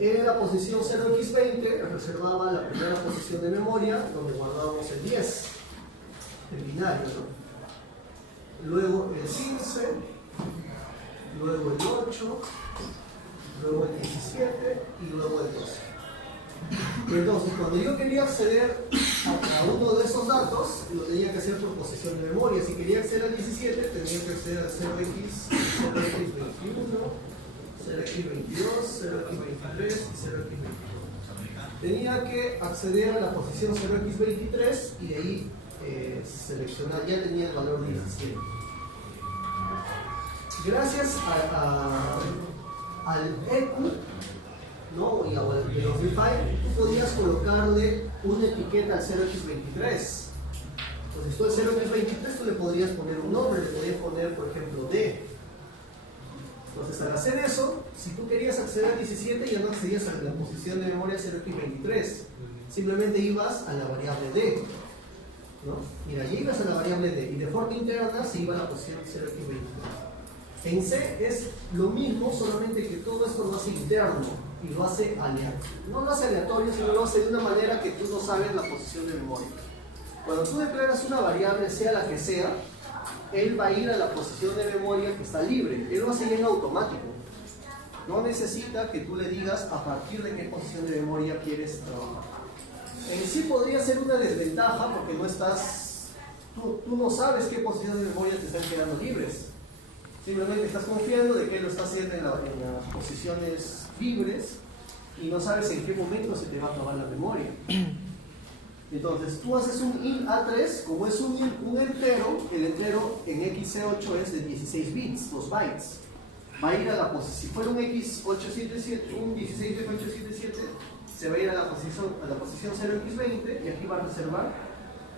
En la posición 0x20 reservaba la primera posición de memoria donde guardábamos el 10, el binario, ¿no? Luego el 15, luego el 8, luego el 17 y luego el 12. Entonces, cuando yo quería acceder a cada uno de esos datos, lo tenía que hacer por posición de memoria. Si quería acceder al 17, tenía que acceder al 0x, 0x21, 0x22, 0x23 y 0x24. Tenía que acceder a la posición 0x23 y de ahí seleccionar, ya tenía el valor 17. Gracias al EQ, ¿no? Y al Verify, tú podías colocarle una etiqueta al 0x23. Entonces tú al 0x23 tú le podrías poner un nombre, le podrías poner, por ejemplo, D. Entonces, al hacer eso, si tú querías acceder al 17, ya no accedías a la posición de memoria 0x23. Simplemente ibas a la variable D, ¿no? Mira, ya ibas a la variable D y de forma interna se iba a la posición 0x23. En C es lo mismo, solamente que todo esto lo hace interno y lo hace aleatorio. No lo hace aleatorio, sino lo hace de una manera que tú no sabes la posición de memoria. Cuando tú declaras una variable, sea la que sea, él va a ir a la posición de memoria que está libre. Él lo hace en automático. No necesita que tú le digas a partir de qué posición de memoria quieres trabajar. En sí podría ser una desventaja porque no estás, tú no sabes qué posiciones de memoria te están quedando libres. Simplemente estás confiando de que él lo está haciendo en las posiciones libres y no sabes en qué momento se te va a acabar la memoria. Entonces tú haces un int A3, como es un entero, el entero en XC8 es de 16 bits, 2 bytes. Va a ir a la posición, si fuera un X877, un 16F877, se va a ir a la posición 0x20 y aquí va a reservar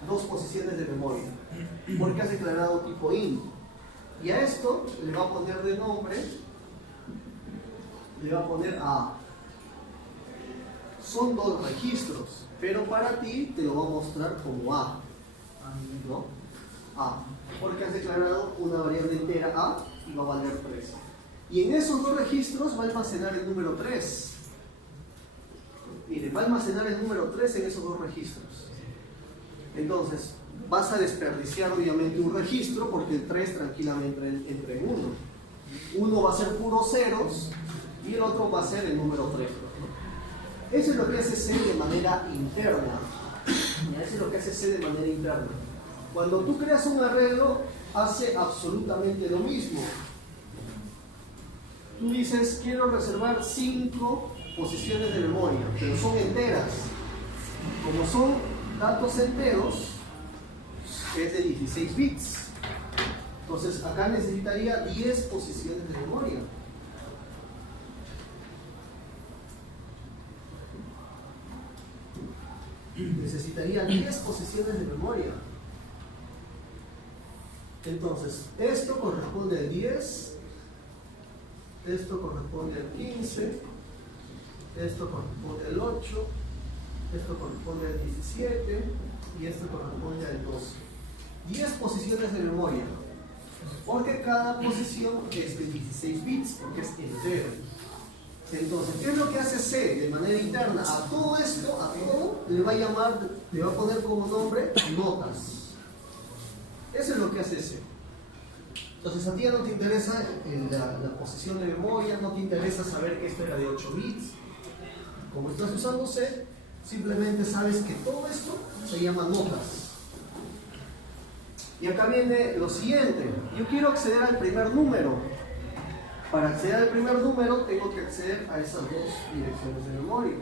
2 posiciones de memoria, porque has declarado tipo int. Y a esto le va a poner de nombre, le va a poner A. Son 2 registros, pero para ti te lo va a mostrar como A, ¿no? A, porque has declarado una variable entera A y va a valer 3. Y en esos 2 registros va a almacenar el número 3. mire, va a almacenar el número 3 en esos dos registros. Entonces, vas a desperdiciar obviamente un registro porque el 3 tranquilamente entra en 1. Uno va a ser puros ceros y el otro va a ser el número 3. ¿No? Eso es lo que hace C de manera interna. Eso es lo que hace C de manera interna. Cuando tú creas un arreglo, hace absolutamente lo mismo. Tú dices, quiero reservar 5 posiciones de memoria, pero son enteras. Como son datos enteros, es de 16 bits. Entonces acá necesitaría 10 posiciones de memoria. Necesitaría 10 posiciones de memoria. Entonces, esto corresponde al 10, esto corresponde al 15, esto corresponde al 8, esto corresponde al 17 y esto corresponde al 12. 10 posiciones de memoria, porque cada posición es de 16 bits, porque es entero. Entonces, ¿qué es lo que hace C de manera interna? A todo esto, a todo, le va a poner como nombre notas. Eso es lo que hace C. Entonces, a ti ya no te interesa la posición de memoria, no te interesa saber que esto era de 8 bits. Como estás usando C, simplemente sabes que todo esto se llama notas. Y acá viene lo siguiente. Yo quiero acceder al primer número. Para acceder al primer número tengo que acceder a esas dos direcciones de memoria.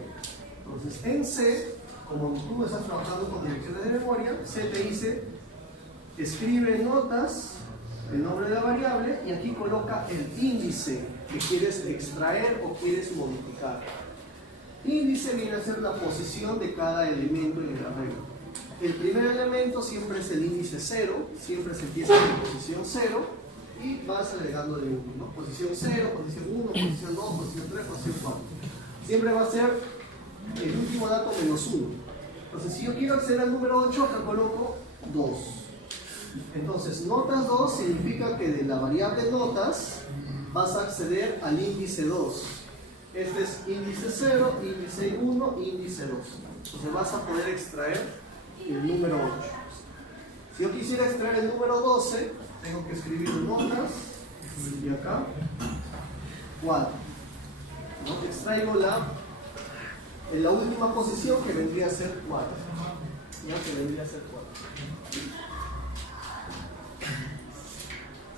Entonces, en C, como tú estás trabajando con direcciones de memoria, C te dice, escribe notas, el nombre de la variable, y aquí coloca el índice que quieres extraer o quieres modificar. Índice viene a ser la posición de cada elemento en el arreglo. El primer elemento siempre es el índice 0, siempre se empieza en posición 0 y vas agregándole 1, ¿no? Posición 0, posición 1, posición 2, posición 3, posición 4. Siempre va a ser el último dato menos 1. Entonces, si yo quiero acceder al número 8, acá coloco 2. Entonces, notas 2 significa que de la variable notas vas a acceder al índice 2. Este es índice 0, índice 1, índice 2. Entonces vas a poder extraer el número 8. Si yo quisiera extraer el número 12, tengo que escribir notas y acá 4. ¿No? Extraigo en la última posición que vendría a ser 4. ¿Ya? Que vendría a ser 4.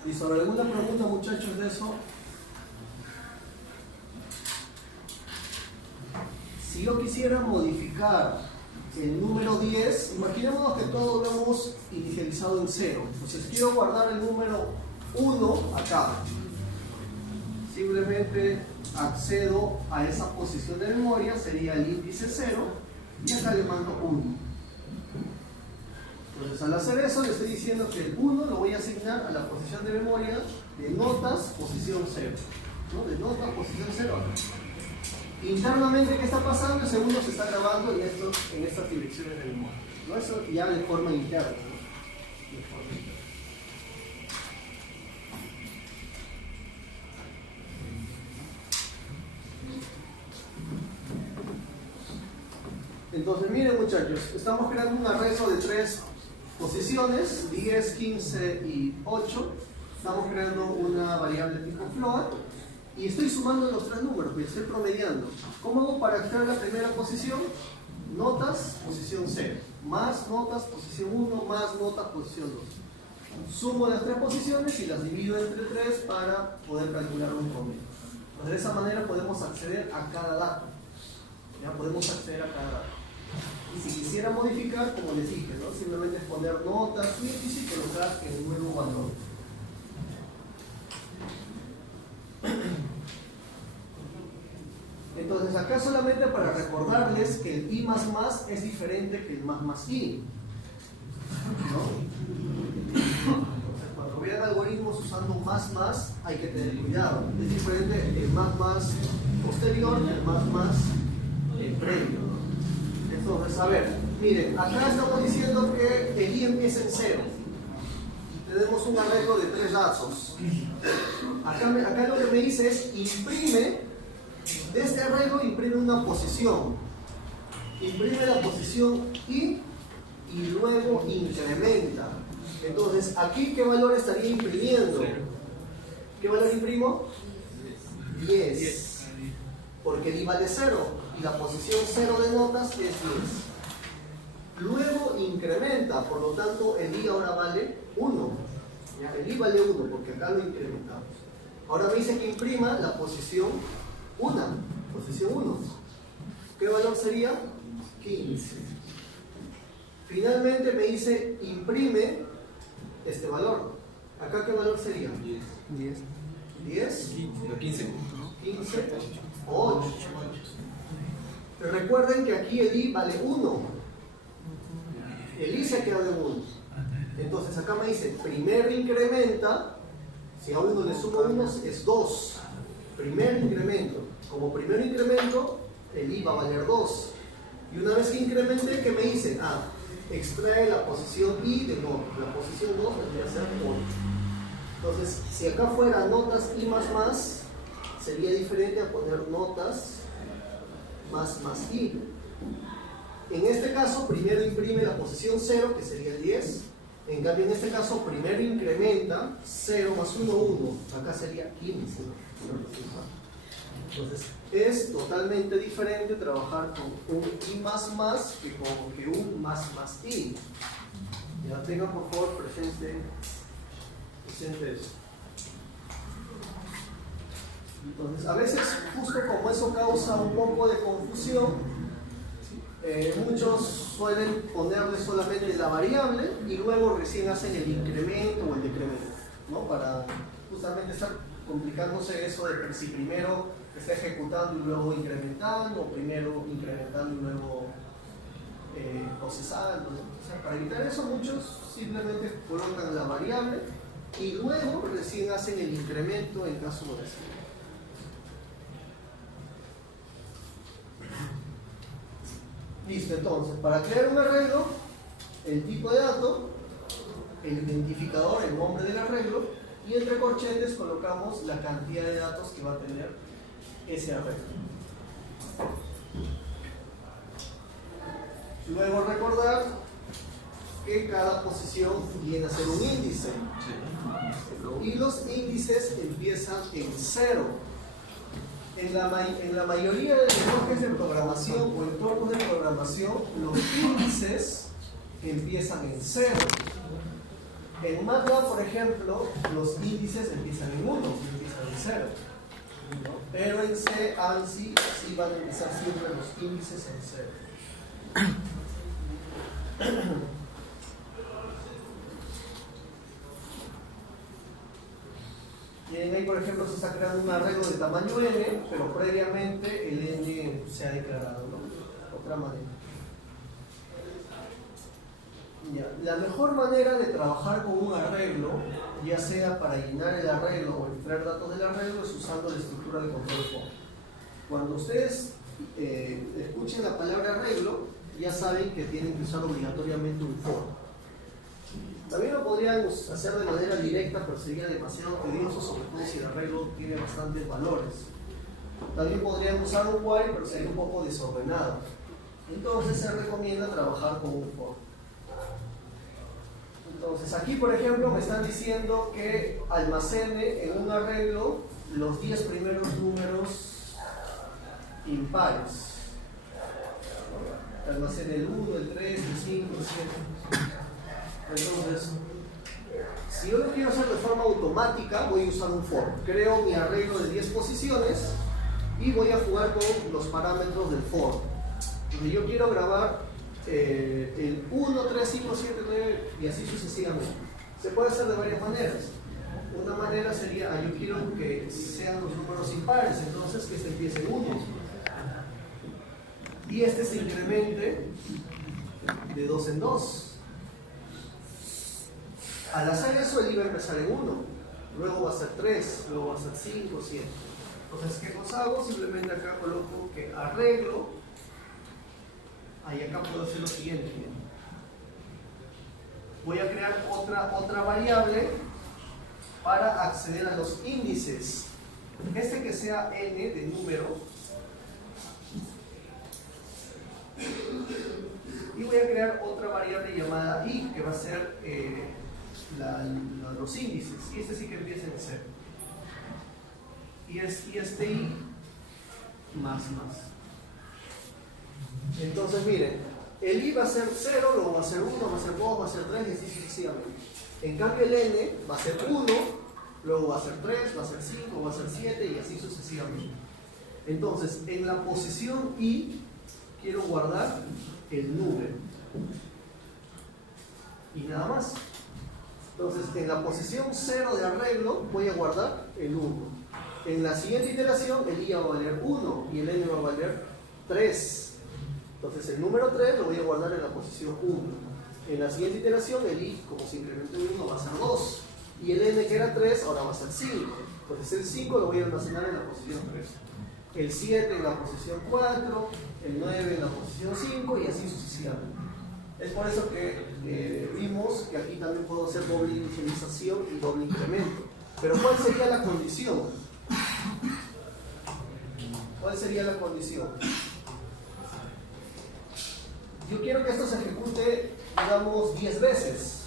¿Y sobre alguna pregunta, muchachos, de eso? Si yo quisiera modificar el número 10, imaginemos que todo lo hemos inicializado en 0. Entonces quiero guardar el número 1 acá. Simplemente accedo a esa posición de memoria, sería el índice 0, y acá le mando 1. Entonces, al hacer eso, le estoy diciendo que el 1 lo voy a asignar a la posición de memoria de notas, posición 0. ¿No? De notas, posición 0. Internamente, ¿qué está pasando? El segundo se está grabando en estas direcciones de memoria. ¿No? Eso ya de forma interna. ¿No? De forma interna. Entonces, miren, muchachos, estamos creando un arreglo de 3 posiciones, 10, 15 y 8. Estamos creando una variable tipo float y estoy sumando los 3 números, que estoy promediando. ¿Cómo hago para extraer la primera posición? Notas, posición 0, más notas, posición 1, más notas, posición 2. Sumo las 3 posiciones y las divido entre 3 para poder calcular un promedio. Pues de esa manera podemos acceder a cada dato. Ya podemos acceder a cada dato. Y si quisiera modificar, como les dije, ¿no? Simplemente es poner notas y colocar el nuevo valor. Entonces acá solamente para recordarles que el i más más es diferente que el más i, ¿no? Entonces cuando vean algoritmos usando más hay que tener cuidado. Es diferente el más posterior que el más previo. Entonces, a ver, miren, acá estamos diciendo que el i empieza en 0. Tenemos un arreglo de 3 datos. Acá lo que me dice es imprime, de este arreglo imprime una posición. imprime la posición I y luego incrementa. Entonces, aquí, ¿qué valor estaría imprimiendo? ¿Qué valor imprimo? 10. Porque el I vale 0 y la posición 0 de notas es 10. Luego incrementa, por lo tanto, el I ahora vale 1. ¿Ya? El I vale 1 porque acá lo incrementamos. Ahora me dice que imprima la posición 1. Posición 1. ¿Qué valor sería? 15. Finalmente me dice imprime este valor. ¿Acá qué valor sería? 10. 10. 15. 15. 8. Recuerden que aquí el I vale 1. El I se ha quedado en 1. Entonces acá me dice primero incrementa. Si a 1 le sumo 1 es 2. Primer incremento. Como primer incremento, el I va a valer 2. Y una vez que incrementé, ¿qué me dice? Extrae la posición I de nota. La posición 2 vendría a ser 8. Entonces, si acá fuera notas I más, sería diferente a poner notas más I. En este caso, primero imprime la posición 0, que sería el 10. En cambio, en este caso, primero incrementa 0 más 1, 1. Acá sería 15. Entonces, es totalmente diferente trabajar con un I que un más I. Ya tengan por favor presente eso. Entonces, a veces, justo como eso causa un poco de confusión, muchos suelen ponerle solamente la variable y luego recién hacen el incremento o el decremento, ¿no? Para justamente estar complicándose eso de que si primero está ejecutando y luego incrementando, o primero incrementando y luego procesando, ¿no? O sea, para evitar eso, muchos simplemente colocan la variable y luego recién hacen el incremento en caso de eso. Listo, entonces, para crear un arreglo, el tipo de dato, el identificador, el nombre del arreglo, y entre corchetes colocamos la cantidad de datos que va a tener ese arreglo. Luego recordar que cada posición viene a ser un índice. Y los índices empiezan en 0. En la mayoría de lenguajes de programación o entornos de programación, los índices empiezan en 0. En MATLAB, por ejemplo, los índices empiezan en 1, empiezan en 0. ¿No? Pero en C, ANSI, sí van a empezar siempre los índices en 0. Miren ahí, por ejemplo, se está creando un arreglo de tamaño n, pero previamente el n se ha declarado, ¿no? Otra manera. Ya. La mejor manera de trabajar con un arreglo, ya sea para llenar el arreglo o extraer datos del arreglo, es usando la estructura de control for. Cuando ustedes escuchen la palabra arreglo, ya saben que tienen que usar obligatoriamente un for. También lo podrían hacer de manera directa, pero sería demasiado tedioso, sobre todo si el arreglo tiene bastantes valores. También podrían usar un while, pero sería un poco desordenado. Entonces se recomienda trabajar con un for. Entonces aquí, por ejemplo, me están diciendo que almacene en un arreglo los 10 primeros números impares. Almacene el 1, el 3, el 5, el 7. Entonces, si yo lo quiero hacer de forma automática, voy a usar un for. Creo mi arreglo de 10 posiciones y voy a jugar con los parámetros del for. Entonces, yo quiero grabar el 1, 3, 5, 7, 9 y así sucesivamente. Se puede hacer de varias maneras. Una manera sería, yo quiero que sean los números impares, entonces que este empiece en 1 y este se incremente de 2 en 2. Al hacer eso, el I va a empezar en 1, luego va a ser 3, luego va a ser 5, 7. Entonces, ¿qué cosa hago? Simplemente acá coloco que arreglo. Ahí acá puedo hacer lo siguiente. Voy a crear otra variable para acceder a los índices. Que sea n de número. Y voy a crear otra variable llamada i, que va a ser los índices. Y este sí que empieza en 0. Y este i más. Entonces miren, el i va a ser 0, luego va a ser 1, va a ser 2, va a ser 3 y así sucesivamente. En cambio el n va a ser 1, luego va a ser 3, va a ser 5, va a ser 7 y así sucesivamente. Entonces en la posición i quiero guardar el número y nada más. Entonces en la posición 0 de arreglo voy a guardar el 1. En la siguiente iteración el i va a valer 1 y el n va a valer 3. Entonces el número 3 lo voy a guardar en la posición 1. En la siguiente iteración el i, como se incrementó en 1, va a ser 2. Y el n, que era 3, ahora va a ser 5. Entonces el 5 lo voy a almacenar en la posición 3. El 7 en la posición 4, el 9 en la posición 5 y así sucesivamente. Es por eso que vimos que aquí también puedo hacer doble inicialización y doble incremento. Pero ¿cuál sería la condición? ¿Cuál sería la condición? Yo quiero que esto se ejecute, digamos, 10 veces.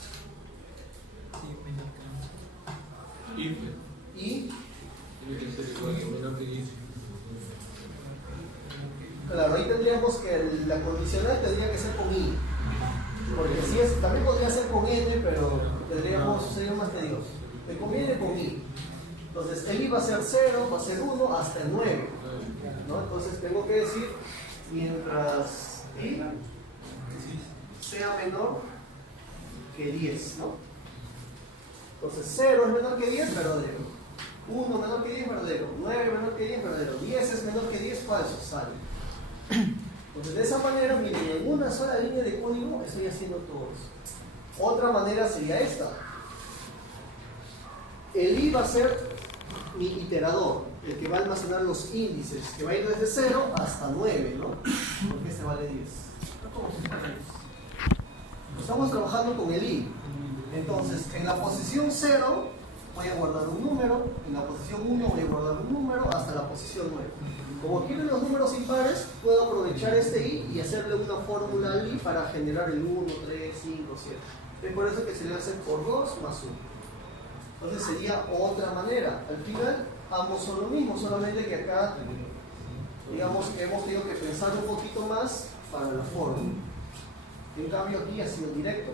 Y claro, ahí tendríamos que la condicional tendría que ser con i. Porque si es, también podría ser con n, pero sería más tedioso. Me conviene con i. Entonces el i va a ser 0, va a ser 1 hasta el 9, ¿no? Entonces tengo que decir, mientras i sea menor que 10, ¿no? Entonces 0 es menor que 10, verdadero. 1 menor que 10, verdadero. 9 menor que 10, verdadero. 10 es menor que 10, falso, sale. Entonces de esa manera, miren, en una sola línea de código estoy haciendo todo eso. Otra manera sería esta. El i va a ser mi iterador, el que va a almacenar los índices, que va a ir desde 0 hasta 9, ¿no? Porque este vale 10. ¿Cómo se llama eso? Estamos trabajando con el i. Entonces, en la posición 0 voy a guardar un número, en la posición 1 voy a guardar un número hasta la posición 9. Como quieren los números impares, puedo aprovechar este i y hacerle una fórmula al i para generar el 1, 3, 5, 7. Es por eso que se le hace por 2 más 1. Entonces sería otra manera. Al final, ambos son lo mismo, solamente que acá, digamos que hemos tenido que pensar un poquito más para la fórmula. En cambio aquí ha sido directo,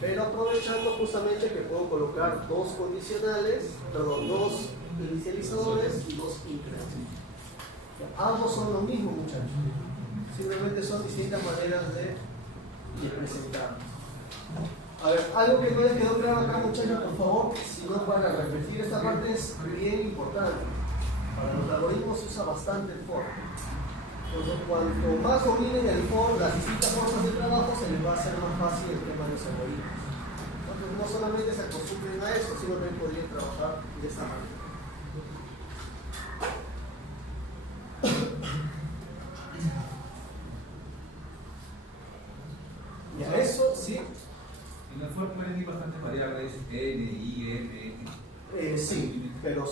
pero aprovechando justamente que puedo colocar dos condicionales, perdón, dos inicializadores y dos incrementos. Ambos son lo mismo, muchachos, simplemente son distintas maneras de presentarlos. A ver, algo que no les quedó claro acá, muchachos, por favor, si no para repetir, esta parte es bien importante. Para los algoritmos se usa bastante el for. Entonces, cuanto más dominen el for, las distintas formas de trabajo, se les va a hacer más fácil el tema de los algoritmos. Entonces, no solamente se acostumbren a eso, sino también podrían trabajar de esta manera. Ya, eso sí. En el for pueden ir bastantes variables, n, i, n. Sí, pero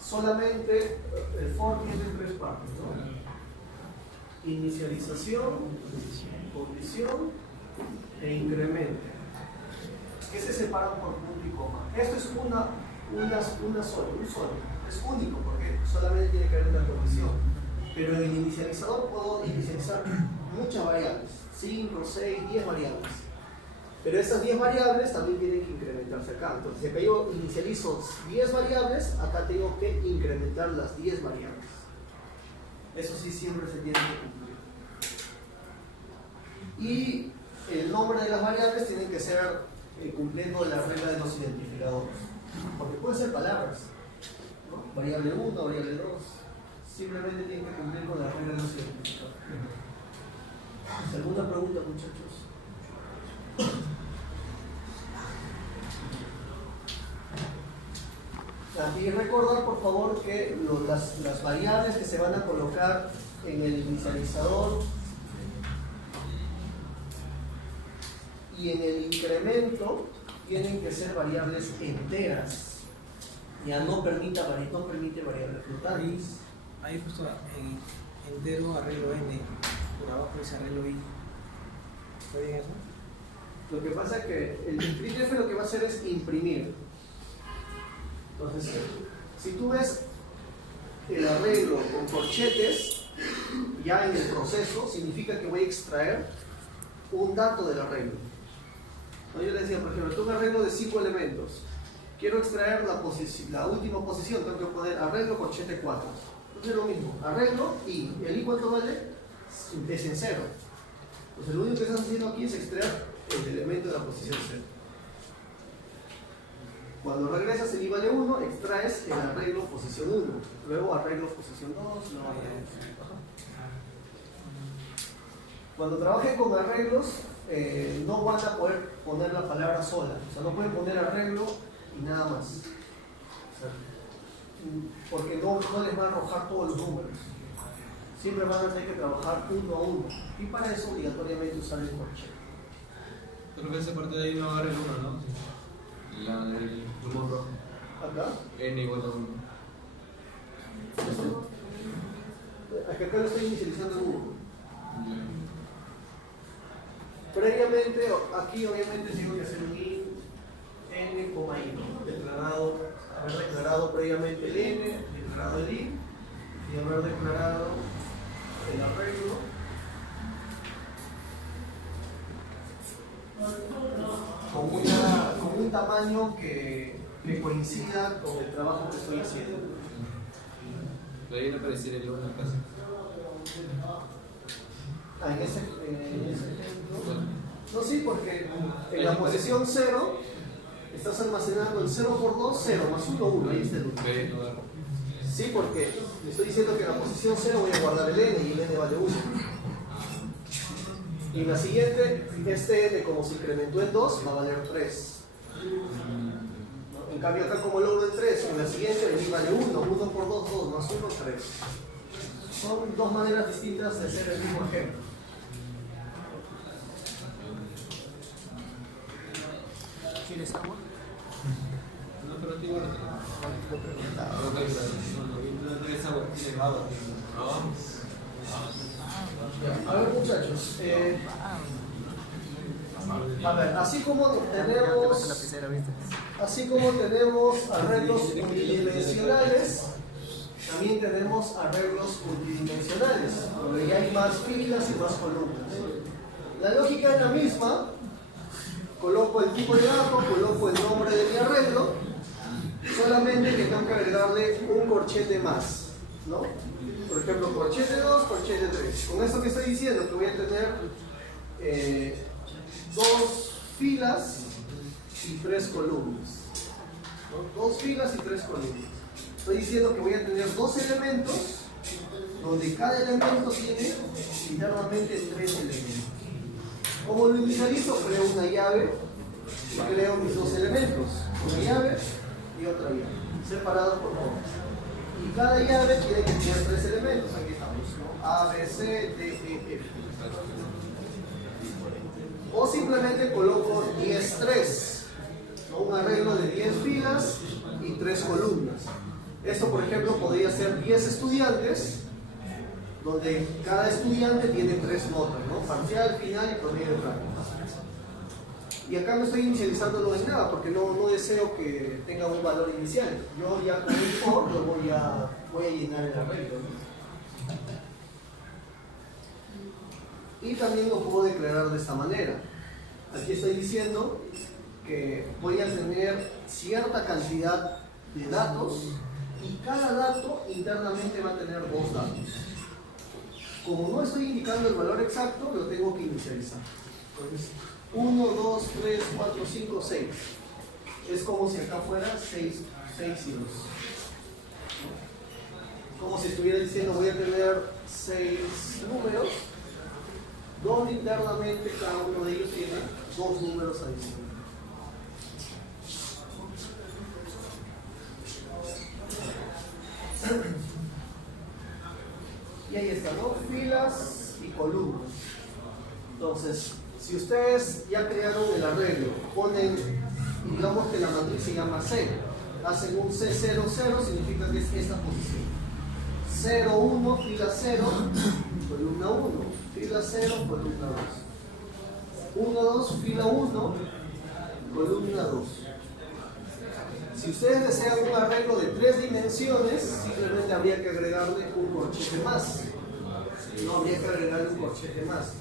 solamente el for tiene tres partes, ¿no? Inicialización, condición e incremento, que se separan por punto y coma. Esto es un solo, es único porque solamente tiene que haber una condición, pero en el inicializador puedo inicializar muchas variables, 5, 6, 10 variables, pero esas 10 variables también tienen que incrementarse acá. Entonces, si acá yo inicializo 10 variables, acá tengo que incrementar las 10 variables. Eso sí siempre se tiene que cumplir. Y el nombre de las variables tienen que ser cumpliendo la regla de los identificadores. Porque pueden ser palabras, ¿no? Variable 1, variable 2. Simplemente tienen que cumplir con la regla de los identificadores. ¿Alguna pregunta, muchachos? Y recordar, por favor, que las variables que se van a colocar en el inicializador y en el incremento tienen que ser variables enteras. Ya no permite variables flotantes. Ahí justo en entero arreglo n, por abajo dice arreglo i. ¿Está bien eso? Lo que pasa es que el printf lo que va a hacer es imprimir. Entonces, si tú ves el arreglo con corchetes ya en el proceso, significa que voy a extraer un dato del arreglo. ¿No? Yo le decía, por ejemplo, tengo un arreglo de 5 elementos. Quiero extraer la última posición, tengo que poner arreglo corchete 4. Entonces es lo mismo, arreglo y el i cuánto vale es en 0. Entonces lo único que estás haciendo aquí es extraer el elemento de la posición 0. Cuando regresas el i vale 1, extraes el arreglo posición 1, luego arreglo posición 2, luego arreglo. Cuando trabajen con arreglos, no van a poder poner la palabra sola, o sea, no pueden poner arreglo y nada más, o sea, porque no les van a arrojar todos los números, siempre van a tener que trabajar uno a uno, y para eso obligatoriamente usar el corchete. Creo que esa parte de ahí no agarra el 1, ¿no? La del pulmón rojo. Acá, N igual a 1. acá lo estoy inicializando en 1. Previamente, aquí obviamente tengo que hacer un in, n, i, ¿no? Declarado, haber declarado previamente el n, declarado el i, y haber declarado el arreglo con un tamaño que coincida con el trabajo que estoy haciendo. Ahí no apareciera el 1 casi. En ese ejemplo. No, sí, porque en la posición 0 estás almacenando el 0 por 2, 0 más 1, 1. Ahí está el 1. Sí, porque le estoy diciendo que en la posición 0 voy a guardar el n y el n vale 1. Y en la siguiente, este n, como se incrementó en 2, va a valer 3. ¿No? En cambio, acá, como logro el 3, en la siguiente el i vale 1. 1 por 2, 2 más 1, 3. Son dos maneras distintas de hacer el mismo ejemplo. ¿Quieres agua? No, pero te igual no tienes agua, tienes agua. A ver, muchachos, a ver, así como tenemos arreglos unidimensionales, también tenemos arreglos multidimensionales, donde ya hay más filas y más columnas. La lógica es la misma. Coloco el tipo de dato, coloco el nombre de mi arreglo, solamente que tengo que agregarle un corchete más, ¿no? Por ejemplo, corchete 2, corchete 3. Con esto que estoy diciendo, que voy a tener 2 filas y 3 columnas, ¿no? 2 filas y 3 columnas. Estoy diciendo que voy a tener 2 elementos, donde cada elemento tiene internamente 3 elementos. Como lo inicializo, creo una llave y creo mis 2 elementos, una llave y otra llave, separados por nodos. Y cada llave tiene que tener 3 elementos, aquí estamos, ¿no? A, B, C, D, E, F. O simplemente coloco 10, 3, ¿no? Un arreglo de 10 filas y 3 columnas. Esto, por ejemplo, podría ser 10 estudiantes, donde cada estudiante tiene 3 notas, ¿no? Parcial, final y promedio de prácticas. Y acá no estoy inicializándolo en nada, porque no deseo que tenga un valor inicial. Yo ya con el for lo voy a llenar el arreglo, ¿no? Y también lo puedo declarar de esta manera. Aquí estoy diciendo que voy a tener cierta cantidad de datos y cada dato internamente va a tener 2 datos. Como no estoy indicando el valor exacto, lo tengo que inicializar. Entonces, 1, 2, 3, 4, 5, 6. Es como si acá fuera 6 y 2. Como si estuviera diciendo voy a tener 6 números, donde internamente cada uno de ellos tiene 2 números adicionales. Y ahí está, ¿no? Filas y columnas. Entonces, si ustedes ya crearon el arreglo, ponen, digamos que la matriz se llama C, hacen un C00, significa que es esta posición. 0, 1, fila 0, columna 1, fila 0, columna 2. 1, 2, fila 1, columna 2. Si ustedes desean un arreglo de 3 dimensiones, simplemente habría que agregarle un corchete más. No habría que agregarle un corchete más.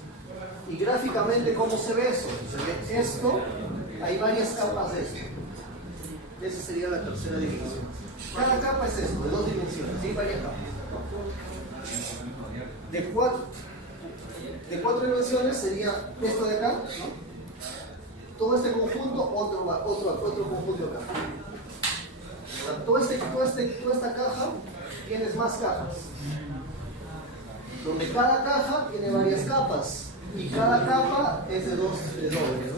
Y gráficamente, ¿cómo se ve eso? Se ve esto, hay varias capas de esto. Esa sería la tercera dimensión. Cada capa es esto, de 2 dimensiones, hay varias capas. De 4 dimensiones sería esto de acá, ¿no? Todo este conjunto, otro conjunto acá. O sea, toda esta caja tienes más cajas, donde cada caja tiene varias capas y cada capa es de doble,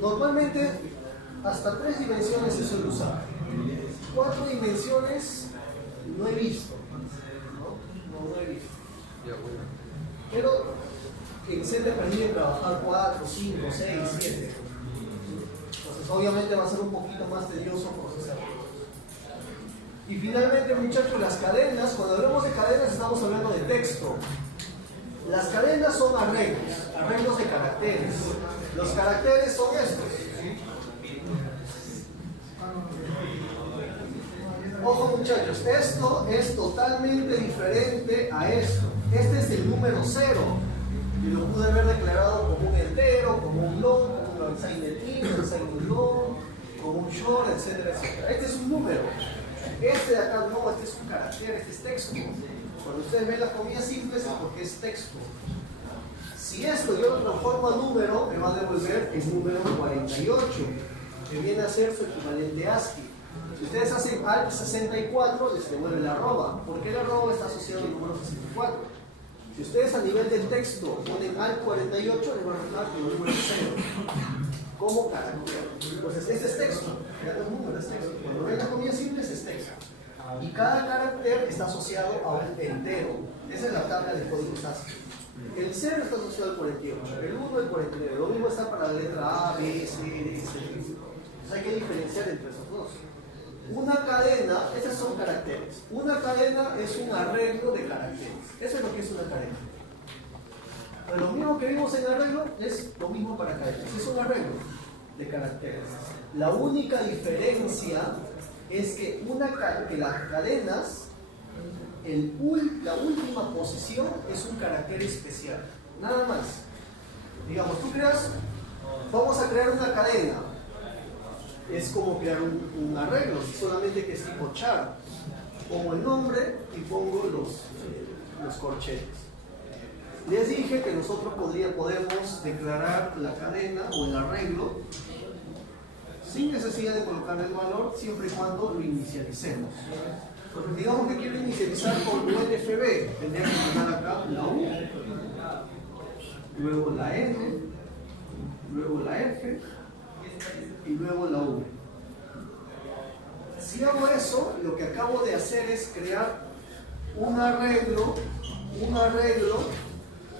¿no? Normalmente hasta 3 dimensiones se suele usar. 4 dimensiones no he visto, no he visto. Pero en C te permite trabajar 4, 5, 6, 7. Entonces obviamente va a ser un poquito más tedioso procesar. Y finalmente, muchachos, las cadenas, cuando hablamos de cadenas estamos hablando de texto. Las cadenas son arreglos de caracteres. Los caracteres son estos. Ojo, muchachos, esto es totalmente diferente a esto. Este es el número 0 y lo pude haber declarado como un entero, como un long, como un unsigned int, unsigned long, como un short, etcétera, etcétera. Este es un número. Este de acá no, este es un carácter, este es texto. Cuando ustedes ven las comillas simples es porque es texto. Si esto yo lo transformo a número, me va a devolver el número 48, que viene a ser su equivalente ASCII. Si ustedes hacen alt 64, les devuelve la arroba, porque el arroba está asociado al número 64. Si ustedes a nivel del texto ponen alt 48, les van a dar el número 0 como carácter. Entonces, este es texto, ya un número es texto. Cuando ven las comillas simples es texto. Y cada carácter está asociado a un entero. Esa es la tabla de códigos ASCII. El 0 está asociado al 48, el 1 al 49. Lo mismo está para la letra A, B, C, D, etc. Entonces hay que diferenciar entre esos dos. Una cadena, estos son caracteres. Una cadena es un arreglo de caracteres. Eso es lo que es una cadena. Pero lo mismo que vimos en arreglo es lo mismo para cadenas. Es un arreglo de caracteres. La única diferencia es que las cadenas, la última posición es un carácter especial. Nada más. Digamos, vamos a crear una cadena. Es como crear un arreglo, solamente que es tipo char. Pongo el nombre y pongo los corchetes. Les dije que nosotros podemos declarar la cadena o el arreglo sin necesidad de colocar el valor, siempre y cuando lo inicialicemos. Entonces, digamos que quiero inicializar con UNFB, tendría que poner acá la U, luego la N, luego la F y luego la V. Si hago eso, lo que acabo de hacer es crear un arreglo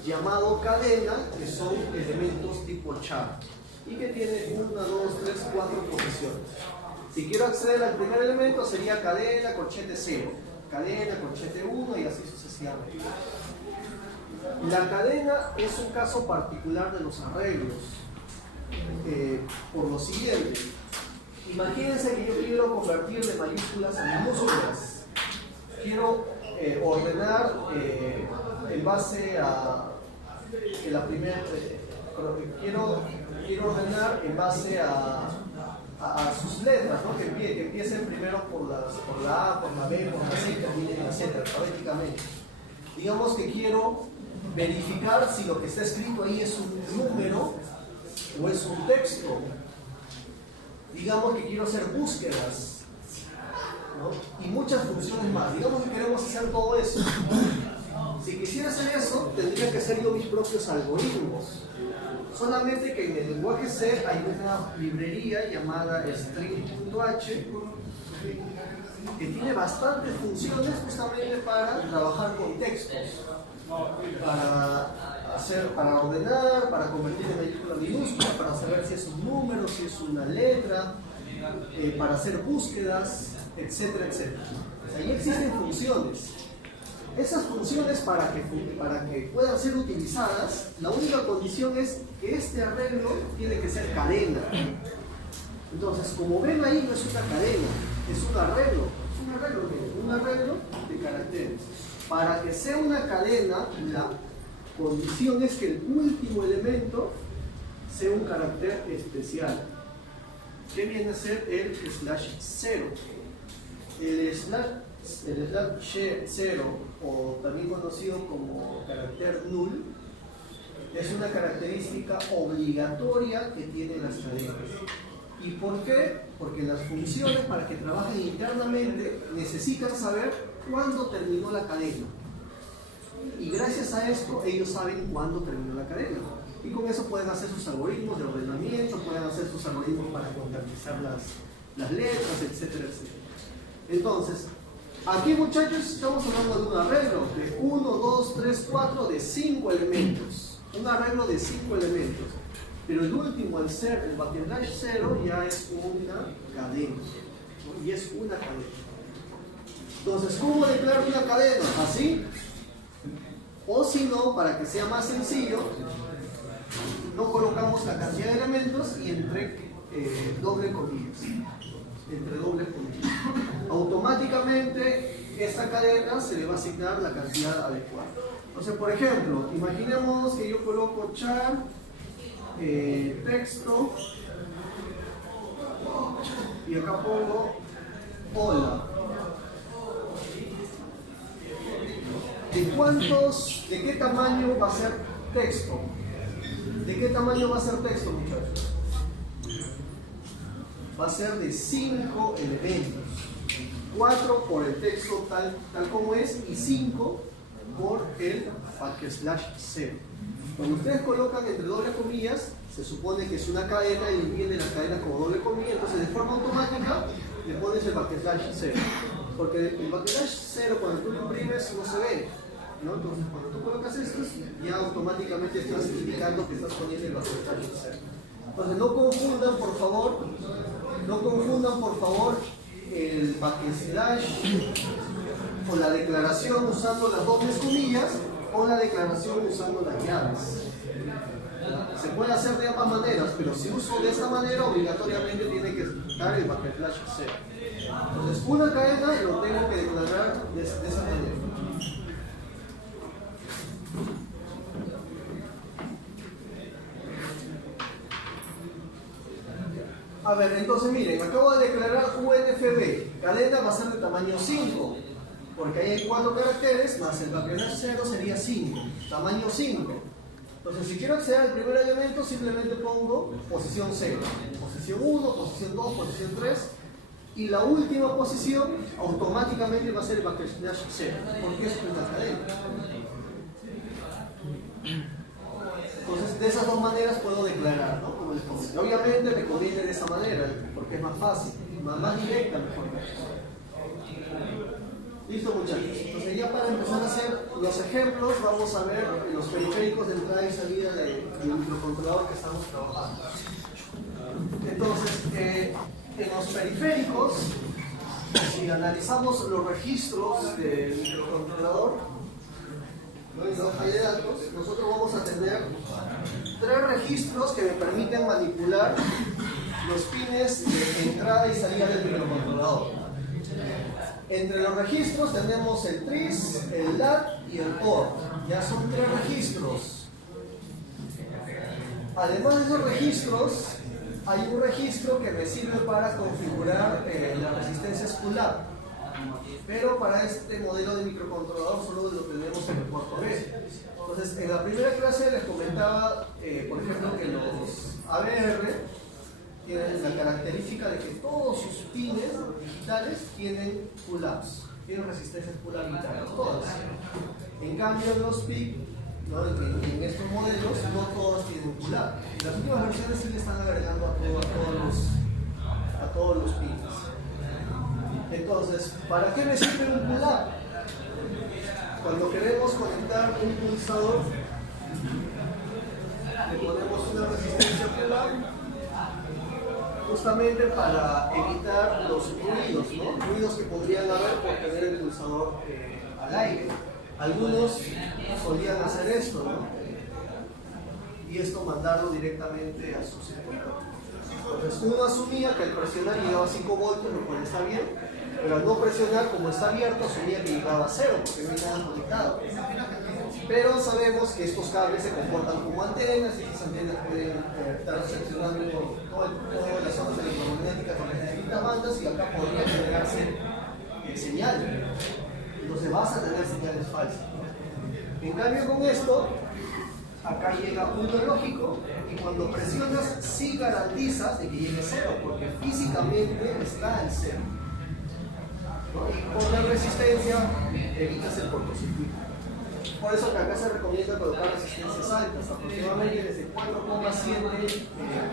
llamado cadena, que son elementos tipo char y que tiene 1, 2, 3, 4 posiciones. Si quiero acceder al primer elemento sería cadena, corchete 0, cadena, corchete 1 y así sucesivamente. La cadena es un caso particular de los arreglos. Por lo siguiente, imagínense que yo quiero convertir de mayúsculas a minúsculas. Quiero ordenar en base a la primera. Quiero ordenar en base a sus letras, ¿no? Que empiecen primero por la A, por la B, por la C, terminen en la Z, alfabéticamente. Digamos que quiero verificar si lo que está escrito ahí es un número o es un texto. Digamos que quiero hacer búsquedas, ¿no? Y muchas funciones más. Digamos que queremos hacer todo eso. Si quisiera hacer eso, tendría que hacer yo mis propios algoritmos. Solamente que en el lenguaje C hay una librería llamada string.h que tiene bastantes funciones justamente para trabajar con textos, para ordenar, para convertir en mayúscula a minúscula, para saber si es un número, si es una letra, para hacer búsquedas, etcétera, etcétera. Ahí existen funciones. Esas funciones para que puedan ser utilizadas, la única condición es que este arreglo tiene que ser cadena. Entonces, como ven ahí, no es una cadena, es un arreglo. Un arreglo de caracteres. Para que sea una cadena, la condición es que el último elemento sea un carácter especial, que viene a ser el /0. El /0, o también conocido como carácter null, es una característica obligatoria que tienen las cadenas. ¿Y por qué? Porque las funciones, para que trabajen internamente, necesitan saber cuándo terminó la cadena. Y gracias a esto, ellos saben cuándo terminó la cadena. Y con eso pueden hacer sus algoritmos de ordenamiento, pueden hacer sus algoritmos para contabilizar las letras, etcétera, etcétera. Entonces, aquí, muchachos, estamos hablando de un arreglo de 1, 2, 3, 4, de 5 elementos. Un arreglo de 5 elementos. Pero el último, al ser el /0, ya es una cadena, ¿no? Y es una cadena. Entonces, ¿cómo declaro una cadena? Así. O si no, para que sea más sencillo, no colocamos la cantidad de elementos y entre doble comillas. Entre doble comillas. Automáticamente, esta cadena se le va a asignar la cantidad adecuada. Entonces, por ejemplo, imaginemos que yo coloco char texto y acá pongo hola. ¿De qué tamaño va a ser texto? ¿De qué tamaño va a ser texto, muchachos? Va a ser de 5 elementos. 4 por el texto tal como es y 5 por el /0. Cuando ustedes colocan entre doble comillas, se supone que es una cadena y viene la cadena como doble comilla, entonces de forma automática le pones el /0. Porque el /0 cuando tú lo imprimes no se ve, ¿no? Entonces cuando tú colocas esto, ya automáticamente estás indicando que estás poniendo el /0. Entonces no confundan por favor el backslash o la declaración usando las dobles comillas o la declaración usando las llaves. Se puede hacer de ambas maneras, pero si uso de esta manera, obligatoriamente tiene que estar el /0. Entonces, una cadena lo tengo que declarar de esa manera. A ver, entonces miren, acabo de declarar UNFB. Cadena va a ser de tamaño 5. Porque ahí hay 4 caracteres, más el /0 sería 5, tamaño 5. Entonces, si quiero acceder al primer elemento, simplemente pongo posición 0, posición 1, posición 2, posición 3, y la última posición automáticamente va a ser el /0, porque es una cadena. Entonces, de esas dos maneras puedo declarar, ¿no? Como les comenté. Obviamente me conviene de esa manera, porque es más fácil, más directa, mejor. Listo, muchachos. Entonces ya para empezar a hacer los ejemplos, vamos a ver los periféricos de entrada y salida del microcontrolador que estamos trabajando. Entonces, en los periféricos, si analizamos los registros del microcontrolador, ¿no? En la hoja de datos, nosotros vamos a tener 3 registros que me permiten manipular los pines de entrada y salida del microcontrolador. Entre los registros tenemos el tris, el lat y el port. Ya son 3 registros. Además de esos registros, hay un registro que me sirve para configurar las resistencias pull-up. Pero para este modelo de microcontrolador solo lo tenemos en el puerto B. Entonces, en la primera clase les comentaba, por ejemplo, que los ABR tienen la característica de que todos sus pines digitales tienen pull-ups, tienen resistencias pull-up internas, todas. En cambio, los PIC, ¿no? en estos modelos, no todas tienen pull-up. Las últimas versiones sí le están agregando a todos los pines. Entonces, ¿para qué me sirve un pull-up? Cuando queremos conectar un pulsador, le ponemos una resistencia pull-up justamente para evitar los ruidos, ¿no? Ruidos que podrían haber por tener el pulsador al aire. Algunos solían hacer esto, ¿no? Y esto mandarlo directamente a su circuito. Entonces uno asumía que al presionar llegaba a 5 voltios, lo cual está bien, pero al no presionar, como está abierto, asumía que llegaba a 0, porque no hay nada conectado. Pero sabemos que estos cables se comportan como antenas y estas antenas pueden estar recepcionando todas las ondas electromagnéticas de las distintas bandas y acá podría generarse señal. Entonces vas a tener señales falsas. En cambio con esto, acá llega a punto lógico y cuando presionas sí garantizas de que llegue a 0 porque físicamente está en 0. Y por la resistencia evitas el cortocircuito. Por eso que acá se recomienda colocar resistencias altas, aproximadamente desde 4,7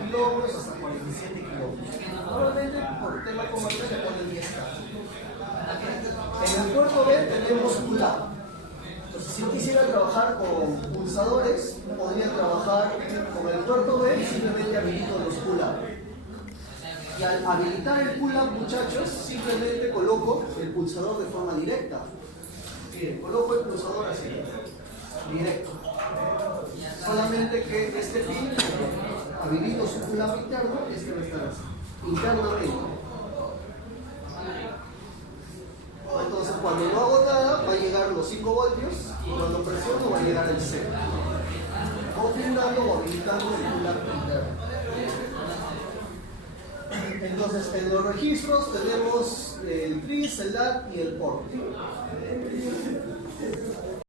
kilómetros hasta 47 kilómetros. Normalmente por el tema comercial se ponen 10 K. En el puerto B tenemos pull-up. Entonces, si yo quisiera trabajar con pulsadores, podría trabajar con el puerto B y simplemente habilito los pull-up. Y al habilitar el pull-up, muchachos, simplemente coloco el pulsador de forma directa. Bien, coloco el pulsador así, directo. Solamente que este pin, habilito su pull-up interno, este va a estar así, internamente. Entonces cuando no hago nada va a llegar los 5 voltios y cuando presiono va a llegar el 0. Configurando o habilitando el pull-up interno. Entonces en los registros tenemos el tris, el lat y el port.